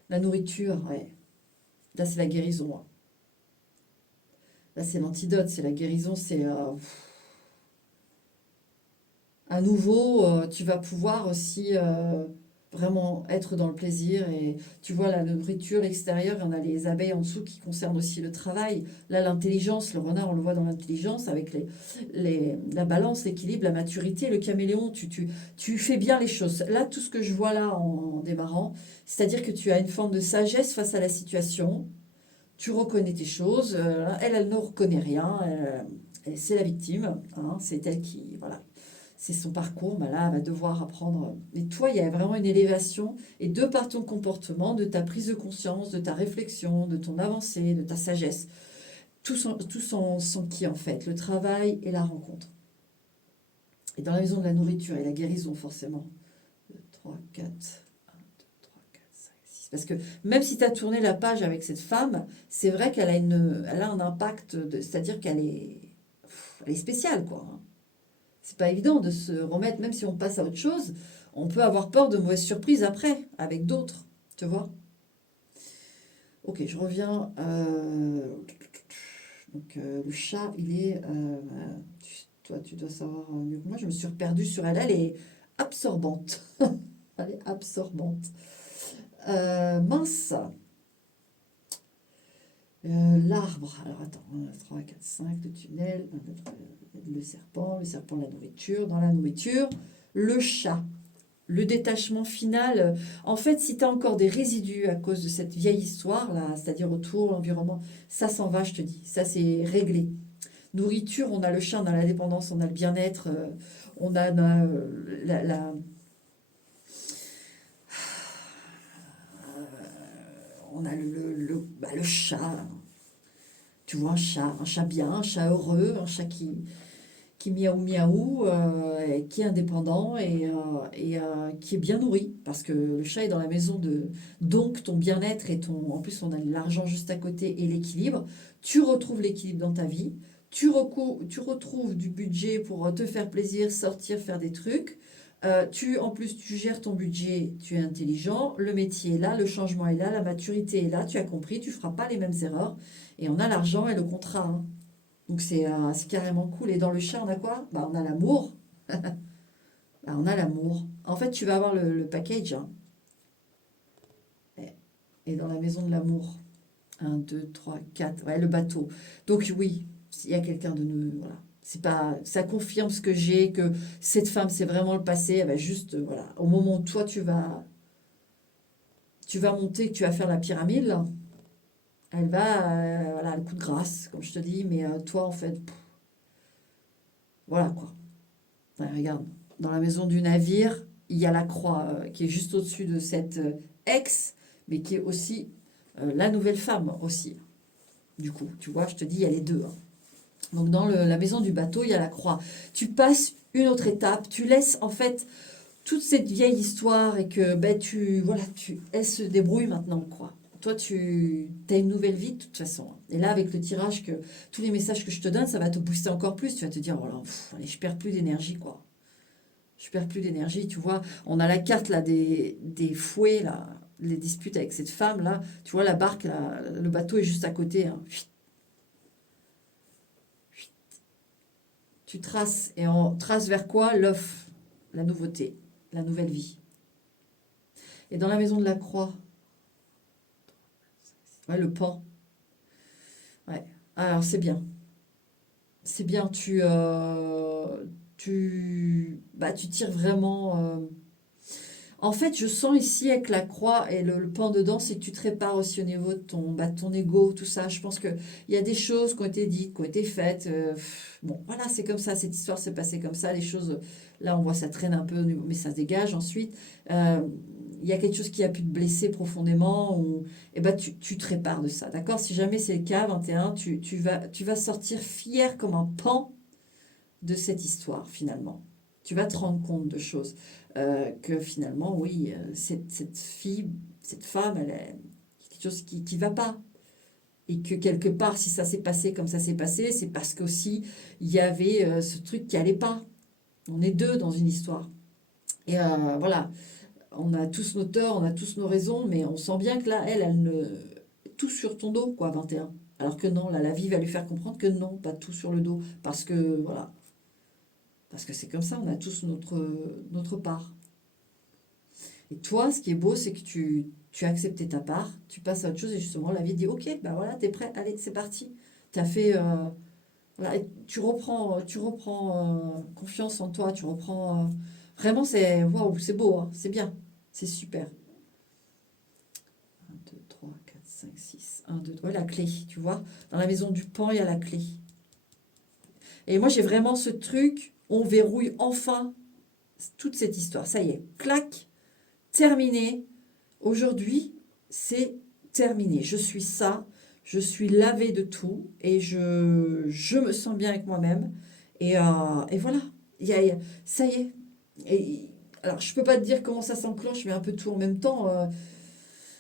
la nourriture, ouais. Là, c'est la guérison, hein. Là, c'est l'antidote, c'est la guérison, c'est à nouveau, tu vas pouvoir aussi vraiment être dans le plaisir. Et tu vois, la nourriture extérieure, on a les abeilles en dessous qui concernent aussi le travail. Là, l'intelligence, le renard, on le voit dans l'intelligence avec la balance, l'équilibre, la maturité. Le caméléon, tu fais bien les choses. Là, tout ce que je vois là en démarrant, c'est-à-dire que tu as une forme de sagesse face à la situation. Tu reconnais tes choses. Elle ne reconnaît rien. C'est la victime. Hein, c'est elle qui, voilà, c'est son parcours, bah là, elle va devoir apprendre. Mais toi, il y a vraiment une élévation, et de par ton comportement, de ta prise de conscience, de ta réflexion, de ton avancée, de ta sagesse, tout s'enquille en fait, le travail et la rencontre. Et dans la maison de la nourriture et la guérison, forcément. 2, 3, 4, 1, 2, 3, 4, 5, 6. Parce que même si tu as tourné la page avec cette femme, c'est vrai elle a un impact, c'est-à-dire elle est spéciale, quoi. Hein. C'est pas évident de se remettre, même si on passe à autre chose, on peut avoir peur de mauvaises surprises après, avec d'autres, tu vois. Ok, je reviens. Donc, le chat, il est. Toi, tu dois savoir mieux que moi. Je me suis perdue sur elle. Elle est absorbante. Elle est absorbante. Mince. L'arbre. Alors, attends. 1, 3, 4, 5. Le tunnel. Le serpent. Le serpent, la nourriture. Dans la nourriture. Le chat. Le détachement final, en fait, si tu as encore des résidus à cause de cette vieille histoire, là, c'est-à-dire autour, l'environnement, ça s'en va, je te dis. Ça, c'est réglé. Nourriture, on a le chat, on a la dépendance, on a le bien-être, on a on a le chat. Tu vois, un chat bien, un chat heureux, un chat qui miaou miaou, et qui est indépendant et qui est bien nourri, parce que le chat est dans la maison de... Donc ton bien-être et ton... En plus, on a l'argent juste à côté et l'équilibre. Tu retrouves l'équilibre dans ta vie. Tu retrouves du budget pour te faire plaisir, sortir, faire des trucs. En plus, tu gères ton budget, tu es intelligent, le métier est là, le changement est là, la maturité est là, tu as compris, tu ne feras pas les mêmes erreurs. Et on a l'argent et le contrat. Hein. Donc c'est carrément cool. Et dans le chat, on a quoi? Bah, on a l'amour. Bah, on a l'amour. En fait, tu vas avoir le package. Hein. Et dans la maison de l'amour. Un, 2, 3, 4. Ouais, le bateau. Donc oui, il y a quelqu'un de nous. Voilà. C'est pas, ça confirme ce que j'ai, que cette femme, c'est vraiment le passé. Elle va juste, voilà, au moment où toi, tu vas monter, que tu vas faire la pyramide, là, elle va, voilà, le coup de grâce, comme je te dis. Mais toi, en fait, voilà quoi. Ouais, regarde, dans la maison du navire, il y a la croix qui est juste au-dessus de cette ex, mais qui est aussi la nouvelle femme aussi. Du coup, tu vois, je te dis, il y a les deux. Hein. Donc dans la maison du bateau, il y a la croix. Tu passes une autre étape, tu laisses en fait toute cette vieille histoire et que ben, elle se débrouille maintenant, quoi. Toi, tu as une nouvelle vie de toute façon. Et là, avec le tirage, tous les messages que je te donne, ça va te booster encore plus. Tu vas te dire, voilà, allez, je perds plus d'énergie, quoi. Je perds plus d'énergie, tu vois. On a la carte là des fouets, là, les disputes avec cette femme, là. Tu vois, la barque, là, le bateau est juste à côté. Hein. Tu traces, et on trace vers quoi? L'œuf, la nouveauté, la nouvelle vie. Et dans la maison de la croix, ouais, le pan. Ouais. Alors, c'est bien. C'est bien, tu tires vraiment. En fait, je sens ici avec la croix et le pan dedans, c'est que tu te répares aussi au niveau de ton ego, tout ça. Je pense qu'il y a des choses qui ont été dites, qui ont été faites. Bon, voilà, c'est comme ça. Cette histoire s'est passée comme ça. Les choses, là, on voit ça traîne un peu, mais ça se dégage ensuite. Euh, il y a quelque chose qui a pu te blesser profondément, et ben, tu te répares de ça. D'accord? Si jamais c'est le cas, 21, tu vas sortir fier comme un pan de cette histoire, finalement. Tu vas te rendre compte de choses. Que finalement, oui, cette fille, cette femme, elle a quelque chose qui ne va pas. Et que quelque part, si ça s'est passé comme ça s'est passé, c'est parce qu'aussi, il y avait ce truc qui allait pas. On est deux dans une histoire. Et voilà, on a tous nos torts, on a tous nos raisons, mais on sent bien que là, elle ne... Tout sur ton dos, quoi, 21. Alors que non, là, la vie va lui faire comprendre que non, pas tout sur le dos. Parce que, voilà, parce que c'est comme ça, on a tous notre part. Et toi, ce qui est beau, c'est que tu as accepté ta part, tu passes à autre chose et justement, la vie dit, ok, ben voilà, t'es prêt, allez, c'est parti. Tu as fait... voilà, et tu reprends confiance en toi, tu reprends... vraiment, c'est waouh, c'est beau, hein, c'est bien, c'est super. 1, 2, 3, 4, 5, 6, 1, 2, 3, la clé, tu vois. Dans la maison du pan, il y a la clé. Et moi, j'ai vraiment ce truc, on verrouille enfin toute cette histoire. Ça y est, clac, terminé. Aujourd'hui, c'est terminé. Je suis ça, je suis lavée de tout et je me sens bien avec moi-même. Et voilà, ça y est. Et, alors, je peux pas te dire comment ça s'enclenche, mais un peu tout en même temps.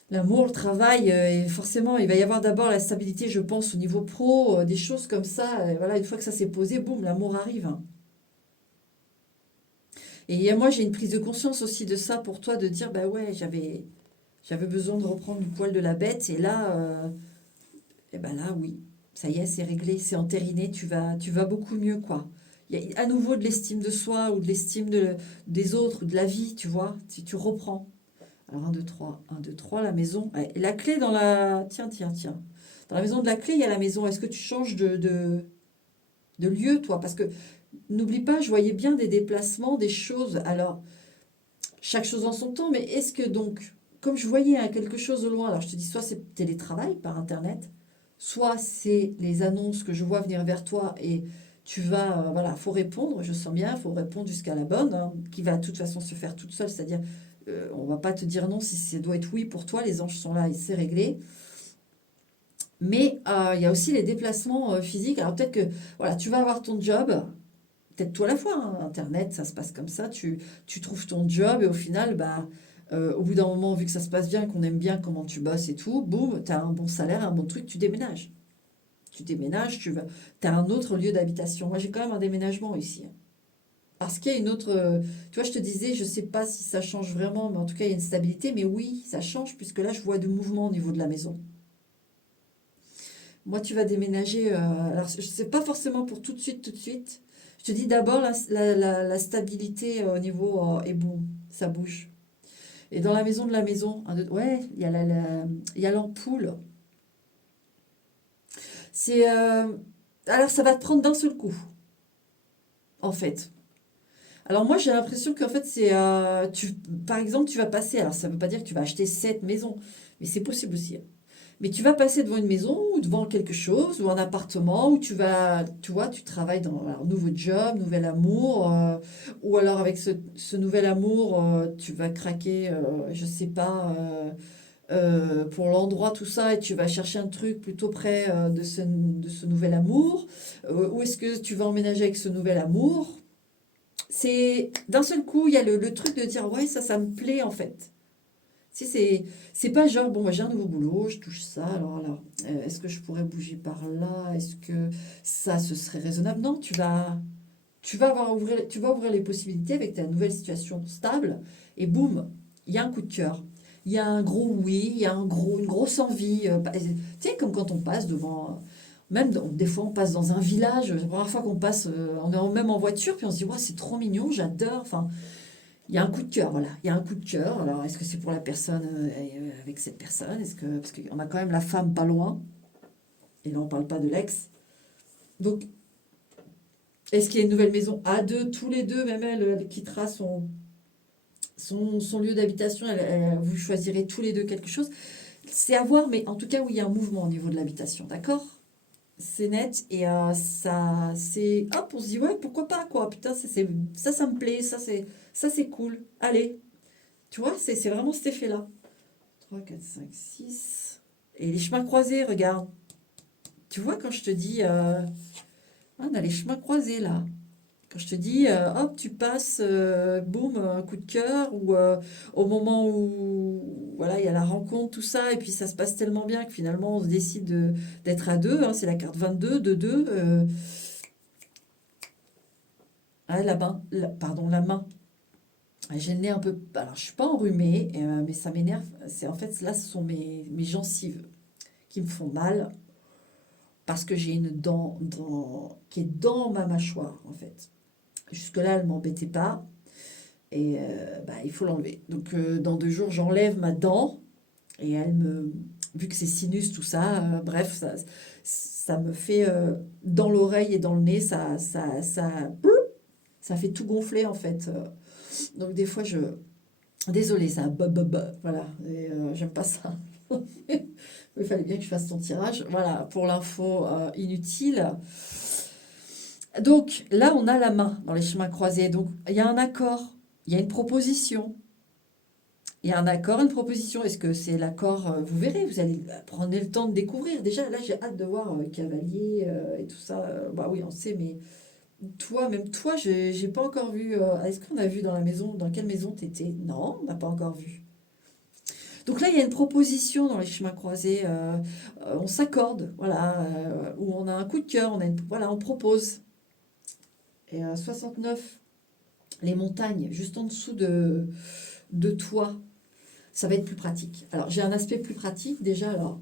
L'amour, le travail, et forcément, il va y avoir d'abord la stabilité, je pense, au niveau pro, des choses comme ça. Et voilà, une fois que ça s'est posé, boum, l'amour arrive, hein. Et moi, j'ai une prise de conscience aussi de ça pour toi, de dire, bah ouais, j'avais besoin de reprendre du poil de la bête. Et là, et ben là, oui, ça y est, c'est réglé, c'est entériné, tu vas beaucoup mieux, quoi. Il y a à nouveau de l'estime de soi ou de l'estime des autres, ou de la vie, tu vois, si tu reprends. Alors, un 2 3 1 2 3 la maison. Ouais, et la clé dans la... Tiens, tiens, tiens. Dans la maison de la clé, il y a la maison. Est-ce que tu changes de lieu, toi? Parce que, n'oublie pas, je voyais bien des déplacements, des choses. Alors, chaque chose en son temps, mais est-ce que donc, comme je voyais hein, quelque chose au loin, alors je te dis, soit c'est télétravail par Internet, soit c'est les annonces que je vois venir vers toi et tu vas, voilà, faut répondre, je sens bien, il faut répondre jusqu'à la bonne, hein, qui va de toute façon se faire toute seule, c'est-à-dire, on va pas te dire non si ça doit être oui pour toi, les anges sont là et c'est réglé. Mais il y a aussi les déplacements physiques. Alors peut-être que voilà, tu vas avoir ton job, peut-être toi à la fois, hein, Internet, ça se passe comme ça, tu trouves ton job et au final, bah, au bout d'un moment, vu que ça se passe bien, qu'on aime bien comment tu bosses et tout, boum, tu as un bon salaire, un bon truc, tu déménages. Tu déménages, tu as un autre lieu d'habitation. Moi, j'ai quand même un déménagement ici, hein. Parce qu'il y a une autre... tu vois, je te disais, je ne sais pas si ça change vraiment, mais en tout cas, il y a une stabilité. Mais oui, ça change, puisque là, je vois du mouvement au niveau de la maison. Moi, tu vas déménager. Alors, je sais pas forcément pour tout de suite, tout de suite. Je te dis d'abord, la stabilité au niveau est bon, ça bouge. Et dans la maison de la maison, ouais, il y a l'ampoule. C'est, alors, ça va te prendre d'un seul coup, en fait. Alors moi, j'ai l'impression qu'en fait, par exemple, tu vas passer, alors ça ne veut pas dire que tu vas acheter cette maison, mais c'est possible aussi, hein. Mais tu vas passer devant une maison ou devant quelque chose ou un appartement où tu vas, tu vois, tu travailles dans un nouveau job, nouvel amour, ou alors avec ce nouvel amour, tu vas craquer, je sais pas, pour l'endroit, tout ça, et tu vas chercher un truc plutôt près de ce nouvel amour, ou est-ce que tu vas emménager avec ce nouvel amour? C'est d'un seul coup, il y a le truc de dire, ouais, ça me plaît en fait. Si c'est pas genre, bon, moi j'ai un nouveau boulot, je touche ça, alors, est-ce que je pourrais bouger par là? Est-ce que ça, ce serait raisonnable? Non, tu vas ouvrir les possibilités avec ta nouvelle situation stable, et boum, il y a un coup de cœur. Il y a un gros oui, il y a une grosse envie. Tu sais, comme quand on passe devant. Même des fois, on passe dans un village. La première fois qu'on passe, on est même en voiture, puis on se dit, ouais, c'est trop mignon, j'adore. Enfin, il y a un coup de cœur, voilà. Il y a un coup de cœur. Alors, est-ce que c'est pour la personne avec cette personne? Parce qu'on a quand même la femme pas loin. Et là, on parle pas de l'ex. Donc, est-ce qu'il y a une nouvelle maison à deux, tous les deux, même elle quittera son lieu d'habitation, vous choisirez tous les deux quelque chose. C'est à voir, mais en tout cas, oui, il y a un mouvement au niveau de l'habitation, d'accord? C'est net et ça, c'est... Hop, on se dit, ouais, pourquoi pas, quoi. Putain, ça me plaît, ça c'est cool. Allez, tu vois, c'est vraiment cet effet-là. 3 4 5 6 Et les chemins croisés, regarde. Tu vois, quand je te dis... on a les chemins croisés, là. Quand je te dis, hop, tu passes, boum, un coup de cœur, ou au moment où voilà, il y a la rencontre, tout ça, et puis ça se passe tellement bien que finalement on se décide d'être à deux, hein, c'est la carte 22 de deux. Ah, pardon, la main. Ah, j'ai le nez un peu. Alors, je suis pas enrhumée, mais ça m'énerve. C'est en fait, là, ce sont mes gencives qui me font mal. parce que j'ai une dent qui est dans ma mâchoire, en fait. Jusque-là, elle ne m'embêtait pas. Et il faut l'enlever. Donc, dans 2 jours, j'enlève ma dent. Et elle me... Vu que c'est sinus, tout ça, bref, ça me fait... dans l'oreille et dans le nez, ça fait tout gonfler, en fait. Donc, des fois, je... Désolée, ça... Voilà. Et, j'aime pas ça. Il fallait bien que je fasse ton tirage. Voilà, pour l'info inutile. Donc là, on a la main dans les chemins croisés. Donc il y a un accord, il y a une proposition. Il y a un accord, une proposition. Est-ce que c'est l'accord vous verrez, vous allez prendre le temps de découvrir. Déjà, là, j'ai hâte de voir Cavalier et tout ça. Bah oui, on sait, mais toi, même toi, j'ai pas encore vu. Est-ce qu'on a vu dans la maison, dans quelle maison t'étais? Non, on n'a pas encore vu. Donc là, il y a une proposition dans les chemins croisés. On s'accorde, voilà, où on a un coup de cœur, voilà, on propose. Et à 69, les montagnes, juste en dessous de toi, ça va être plus pratique. Alors, j'ai un aspect plus pratique déjà. Alors,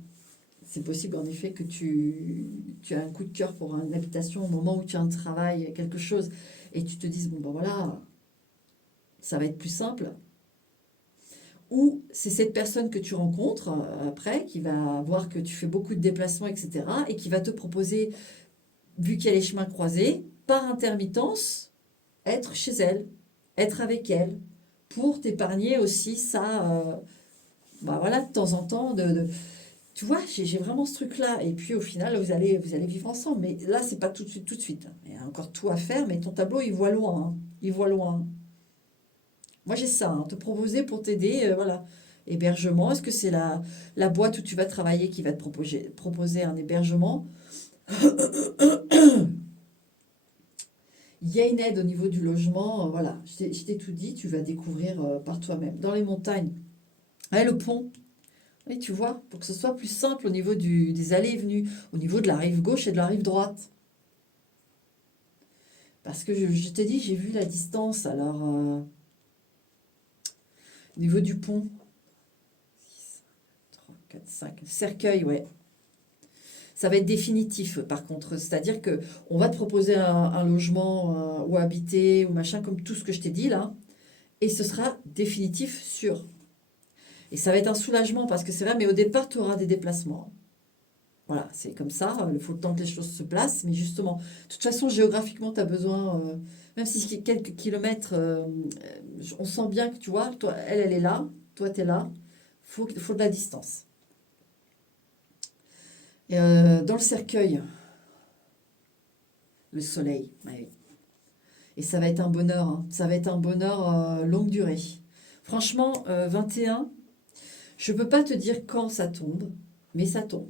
c'est possible en effet que tu as un coup de cœur pour une habitation au moment où tu as un travail, quelque chose, et tu te dises, bon ben voilà, ça va être plus simple. Ou c'est cette personne que tu rencontres après qui va voir que tu fais beaucoup de déplacements, etc. et qui va te proposer, vu qu'il y a les chemins croisés, par intermittence, être chez elle, être avec elle, pour t'épargner aussi ça, voilà, de temps en temps, tu vois, j'ai vraiment ce truc-là. Et puis au final, vous allez vivre ensemble. Mais là, c'est pas tout de suite, tout de suite. Il y a encore tout à faire, mais ton tableau, il voit loin, hein. Il voit loin. Moi, j'ai ça, hein, te proposer pour t'aider, voilà. Hébergement, est-ce que c'est la boîte où tu vas travailler qui va te proposer un hébergement? Il y a une aide au niveau du logement, voilà. Je t'ai tout dit, tu vas découvrir par toi-même. Dans les montagnes, ouais, le pont, oui, tu vois, pour que ce soit plus simple au niveau des allées et venues, au niveau de la rive gauche et de la rive droite. Parce que je t'ai dit, j'ai vu la distance, alors au niveau du pont, 6, 3, 4, 5, cercueil, ouais. Ça va être définitif par contre, c'est-à-dire que on va te proposer un logement ou habiter ou machin, comme tout ce que je t'ai dit là, et ce sera définitif sûr. Et ça va être un soulagement parce que c'est vrai, mais au départ, tu auras des déplacements. Voilà, c'est comme ça, il faut le temps que les choses se placent, mais justement, de toute façon, géographiquement, tu as besoin, même si c'est quelques kilomètres, on sent bien que tu vois, toi, elle est là, toi, tu es là, faut de la distance. Et, dans le cercueil, le soleil, ouais. Et ça va être un bonheur, hein. Ça va être un bonheur longue durée. Franchement, 21, je ne peux pas te dire quand ça tombe, mais ça tombe.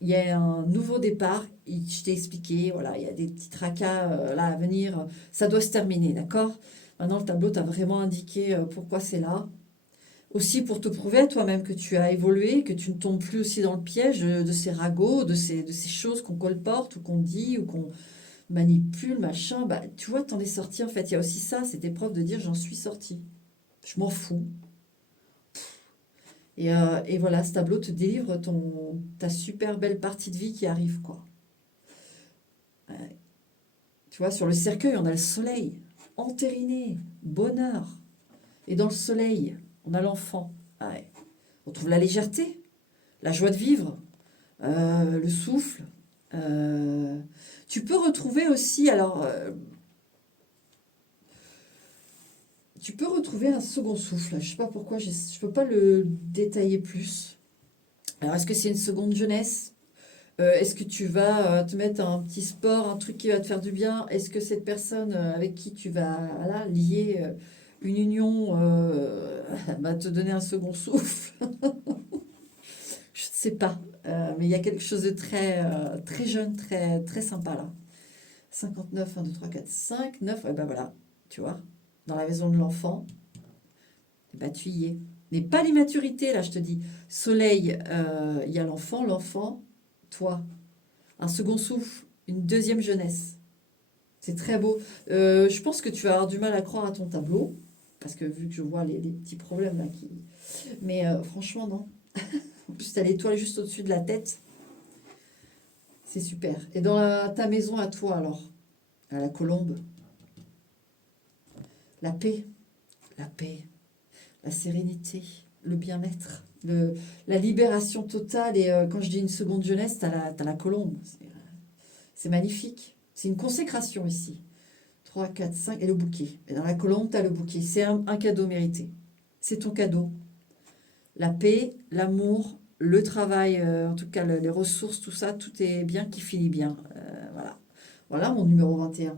Il y a un nouveau départ, je t'ai expliqué, voilà, il y a des petits tracas là à venir, ça doit se terminer, d'accord? Maintenant, le tableau t'a vraiment indiqué pourquoi c'est là. Aussi pour te prouver à toi-même que tu as évolué, que tu ne tombes plus aussi dans le piège de ces ragots, de ces choses qu'on colporte ou qu'on dit ou qu'on manipule, machin. Bah, tu vois, t'en es sorti en fait. Il y a aussi ça, cette épreuve de dire j'en suis sorti. Je m'en fous. Et voilà, ce tableau te délivre ta super belle partie de vie qui arrive, quoi. Tu vois, sur le cercueil, on a le soleil, entériné, bonheur. Et dans le soleil, on a l'enfant. Ouais. On trouve la légèreté, la joie de vivre, le souffle. Euh, Tu peux retrouver aussi, alors, tu peux retrouver un second souffle. Je ne sais pas pourquoi, je ne peux pas le détailler plus. Alors, est-ce que c'est une seconde jeunesse? Est-ce que tu vas te mettre un petit sport, un truc qui va te faire du bien? Est-ce que cette personne avec qui tu vas voilà, lier une union va te donner un second souffle? Je ne sais pas. Mais il y a quelque chose de très jeune, très, très sympa là. 59, 1, 2, 3, 4, 5, 9. Ouais, ben voilà, tu vois, dans la maison de l'enfant, eh ben, tu y es. Mais pas l'immaturité, là, je te dis. Soleil, il y a l'enfant, toi. Un second souffle, une deuxième jeunesse. C'est très beau. Je pense que tu vas avoir du mal à croire à ton tableau, parce que vu que je vois les petits problèmes là qui. Mais franchement, non. En plus, tu as l'étoile juste au-dessus de la tête. C'est super. Et dans ta maison à toi, alors, à la colombe, la paix, la sérénité, le bien-être, la libération totale. Et quand je dis une seconde jeunesse, t'as la colombe. C'est magnifique. C'est une consécration ici. 3, 4, 5 et le bouquet. Et dans la colombe, tu as le bouquet. C'est un cadeau mérité. C'est ton cadeau. La paix, l'amour, le travail, en tout cas les ressources, tout ça, tout est bien qui finit bien. Voilà. Voilà mon numéro 21.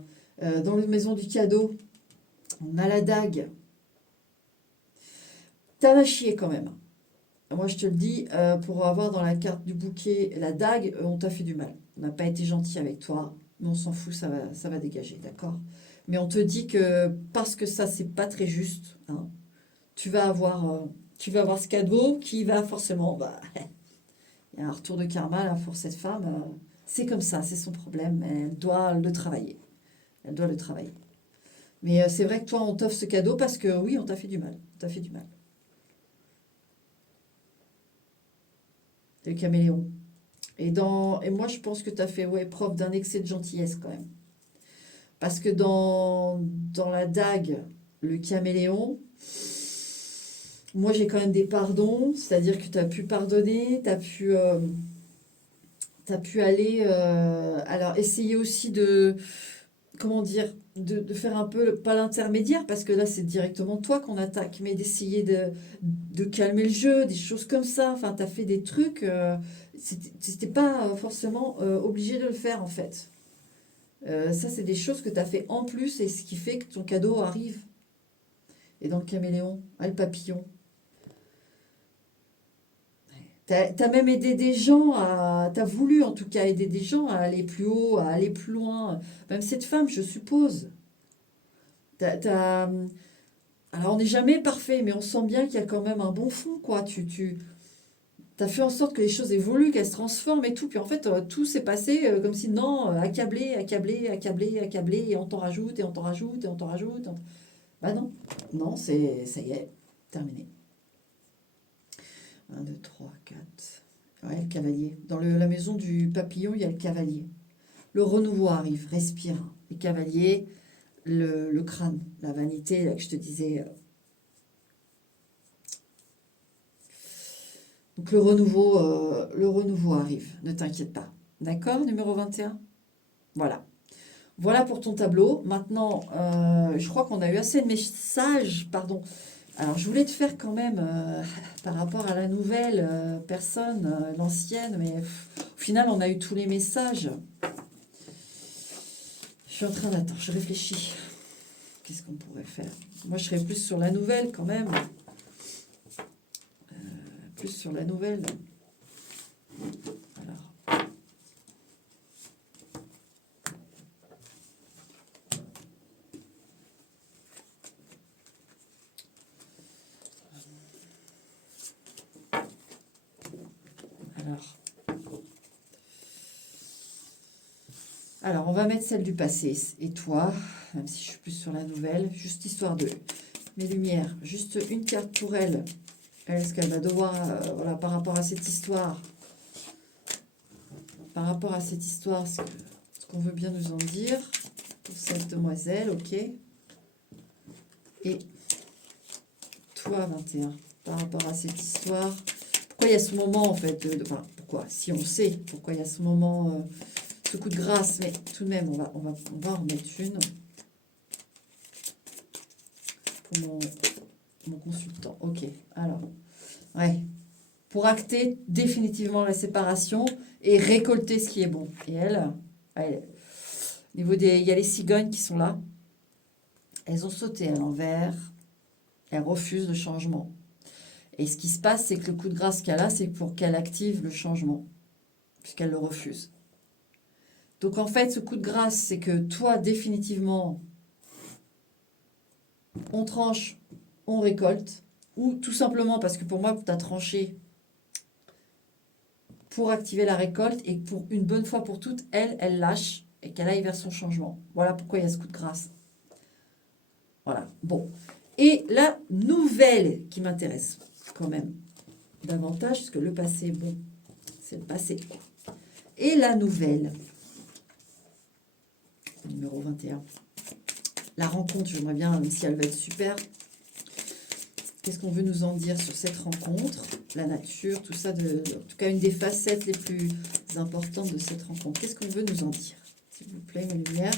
Dans la maison du cadeau, on a la dague. T'as à chier quand même. Moi, je te le dis, pour avoir dans la carte du bouquet la dague, on t'a fait du mal. On n'a pas été gentil avec toi, mais on s'en fout, ça va dégager, d'accord? Mais on te dit que parce que ça, c'est pas très juste, hein, tu vas avoir ce cadeau qui va forcément, bah, il y a un retour de karma là pour cette femme. C'est comme ça, c'est son problème. Elle doit le travailler. Elle doit le travailler. Mais c'est vrai que toi, on t'offre ce cadeau parce que oui, on t'a fait du mal. On t'a fait du mal. Le caméléon. Et moi, je pense que tu as fait preuve d'un excès de gentillesse quand même. Parce que dans la dague, le caméléon, moi, j'ai quand même des pardons. C'est-à-dire que tu as pu pardonner, tu as pu aller... alors, essayer aussi de... Comment dire, de faire un peu, pas l'intermédiaire, parce que là, c'est directement toi qu'on attaque, mais d'essayer de calmer le jeu, des choses comme ça. Enfin, tu as fait des trucs, c'était pas forcément obligé de le faire, en fait. Ça, c'est des choses que tu as fait en plus, et ce qui fait que ton cadeau arrive. Et dans le caméléon, le papillon. T'as même aidé des gens t'as voulu en tout cas aider des gens à aller plus haut, à aller plus loin. Même cette femme, je suppose. T'as, t'as- Alors, on n'est jamais parfait, mais on sent bien qu'il y a quand même un bon fond, quoi. Tu as fait en sorte que les choses évoluent, qu'elles se transforment et tout. Puis en fait, tout s'est passé comme si, non, accablé, accablé, accablé, accablé, et on t'en rajoute, et on t'en rajoute, et on t'en rajoute. Bah non, non, ça y est, terminé. 1, 2, 3, 4. Ouais, le cavalier. Dans la maison du papillon, il y a le cavalier. Le renouveau arrive, respire. Les cavaliers, le crâne, la vanité, là, que je te disais. Donc le renouveau arrive, ne t'inquiète pas. D'accord, numéro 21. Voilà. Voilà pour ton tableau. Maintenant, je crois qu'on a eu assez de messages. Pardon. Alors, je voulais te faire quand même, par rapport à la nouvelle personne, l'ancienne, mais au final, on a eu tous les messages. Je suis en train d'attendre, je réfléchis. Qu'est-ce qu'on pourrait faire? Moi, je serais plus sur la nouvelle quand même. Plus sur la nouvelle. Alors. Alors, on va mettre celle du passé. Et toi, même si je suis plus sur la nouvelle, juste histoire de mes lumières, juste une carte pour elle. Est-ce qu'elle va devoir, voilà, par rapport à cette histoire, ce qu'on veut bien nous en dire pour cette demoiselle, ok. Et toi, 21, par rapport à cette histoire, pourquoi il y a ce moment en fait, enfin, pourquoi, si on sait pourquoi il y a ce moment, ce coup de grâce, mais tout de même, on va en remettre une pour mon consultant. Ok, alors, ouais, pour acter définitivement la séparation et récolter ce qui est bon. Et elle, au niveau il y a les cigognes qui sont là. Elles ont sauté à l'envers. Elles refusent le changement. Et ce qui se passe, c'est que le coup de grâce qu'elle a, c'est pour qu'elle active le changement, puisqu'elle le refuse. Donc en fait, ce coup de grâce, c'est que toi, définitivement, on tranche, on récolte, ou tout simplement parce que pour moi, tu as tranché pour activer la récolte et pour une bonne fois pour toutes, elle lâche et qu'elle aille vers son changement. Voilà pourquoi il y a ce coup de grâce. Voilà, bon. Et la nouvelle qui m'intéresse quand même davantage, parce que le passé, bon, c'est le passé. Et la nouvelle. Numéro 21. La rencontre, j'aimerais bien, même si elle va être super. Qu'est-ce qu'on veut nous en dire sur cette rencontre? La nature, tout ça, en tout cas une des facettes les plus importantes de cette rencontre. Qu'est-ce qu'on veut nous en dire? S'il vous plaît, mes lumières.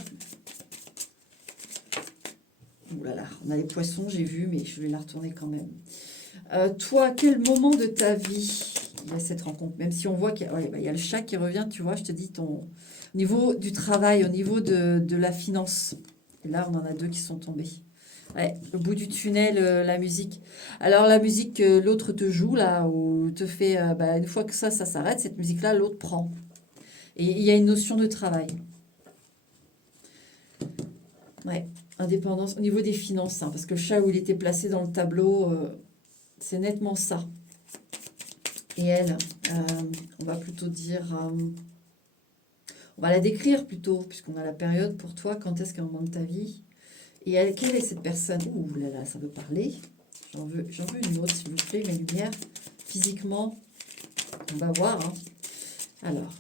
Ouh là là, on a les poissons, j'ai vu, mais je vais la retourner quand même. Toi, à quel moment de ta vie il y a cette rencontre? Même si on voit qu'il y a, ouais, bah, il y a le chat qui revient, tu vois, je te dis, au niveau du travail, au niveau de la finance. Et là, on en a deux qui sont tombés. Ouais, au bout du tunnel, la musique. Alors, la musique que l'autre te joue, là, ou te fait, bah, une fois que ça s'arrête, cette musique-là, l'autre prend. Et il y a une notion de travail. Ouais, indépendance au niveau des finances, hein, parce que le chat où il était placé dans le tableau, c'est nettement ça. Et elle, on va plutôt dire, on va la décrire plutôt, puisqu'on a la période pour toi, quand est-ce qu'un moment de ta vie. Et elle, quelle est cette personne? Ouh là là, ça veut parler. J'en veux une autre, s'il vous plaît, mes lumières. Physiquement, on va voir. Hein. Alors,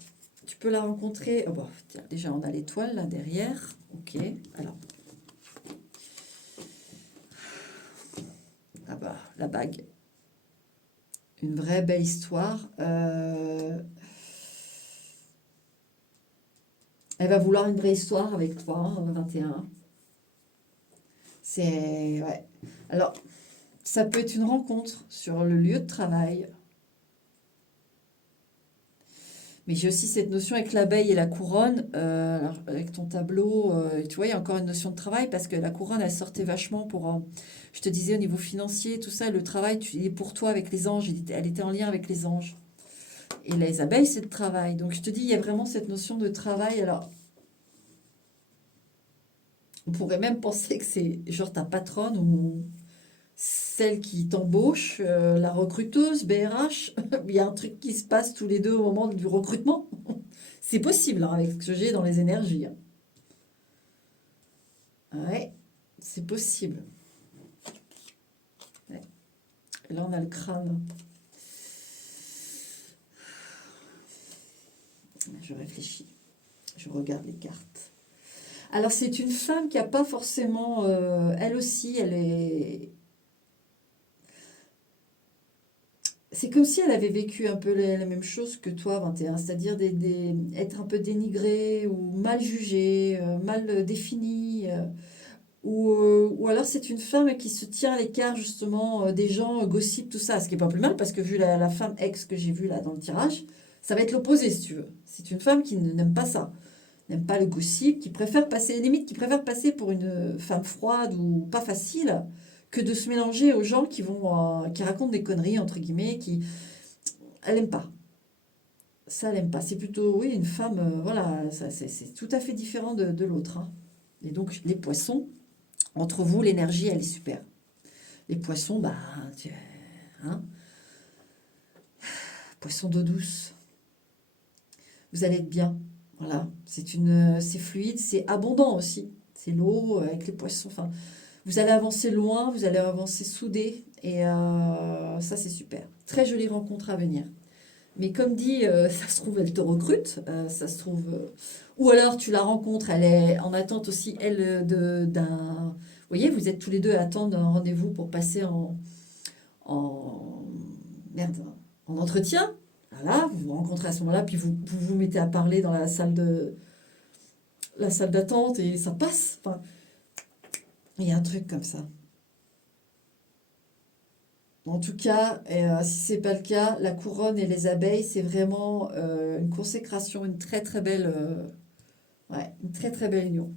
tu peux la rencontrer. Oh, bon, tiens, déjà, on a l'étoile là derrière. Ok, alors. Ah bah, la bague. Une vraie belle histoire. Elle va vouloir une vraie histoire avec toi, hein, 21. C'est... Ouais. Alors, ça peut être une rencontre sur le lieu de travail. Mais j'ai aussi cette notion avec l'abeille et la couronne. Alors, avec ton tableau, tu vois, il y a encore une notion de travail parce que la couronne, elle sortait vachement pour... je te disais, au niveau financier, tout ça, le travail, il est pour toi avec les anges. Elle était en lien avec les anges. Et les abeilles, c'est le travail. Donc, je te dis, il y a vraiment cette notion de travail. Alors, on pourrait même penser que c'est genre ta patronne ou celle qui t'embauche, la recruteuse, BRH. Il y a un truc qui se passe tous les deux au moment du recrutement. C'est possible, hein, avec ce que j'ai dans les énergies. Hein. Ouais, c'est possible. Ouais. Et là, on a le crâne. Je réfléchis. Je regarde les cartes. Alors, c'est une femme qui n'a pas forcément... elle aussi, elle est... C'est comme si elle avait vécu un peu la même chose que toi, 21, c'est-à-dire être un peu dénigrée ou mal jugée, mal définie. Ou alors c'est une femme qui se tient à l'écart justement des gens, gossip, tout ça, ce qui n'est pas plus mal parce que vu la femme ex que j'ai vue là dans le tirage, ça va être l'opposé si tu veux. C'est une femme qui n'aime pas ça, n'aime pas le gossip, qui préfère passer, limite qui préfère passer pour une femme froide ou pas facile que de se mélanger aux gens qui racontent des conneries entre guillemets, elle n'aime pas. Ça, elle n'aime pas. C'est plutôt, oui, une femme, voilà, c'est tout à fait différent de l'autre. Hein. Et donc, les poissons, entre vous, l'énergie, elle est super. Les poissons, bah, hein, poissons d'eau douce, vous allez être bien. Voilà, c'est fluide, c'est abondant aussi. C'est l'eau avec les poissons. Enfin, vous allez avancer loin, vous allez avancer soudés. Et ça, c'est super. Très jolie rencontre à venir. Mais comme dit, ça se trouve, elle te recrute. Ça se trouve. Ou alors, tu la rencontres, elle est en attente aussi, elle, d'un. Vous voyez, vous êtes tous les deux à attendre un rendez-vous pour passer en, merde, en entretien. Voilà, vous vous rencontrez à ce moment-là, puis vous mettez à parler dans la salle d'attente et ça passe. Enfin, il y a un truc comme ça. En tout cas, si c'est pas le cas, la couronne et les abeilles, c'est vraiment une consécration, une très très belle, ouais, une très très belle union.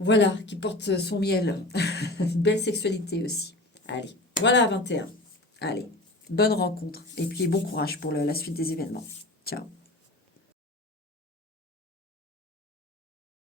Voilà, qui porte son miel. Une belle sexualité aussi. Allez, voilà 21. Allez, bonne rencontre et puis bon courage pour la suite des événements. Ciao.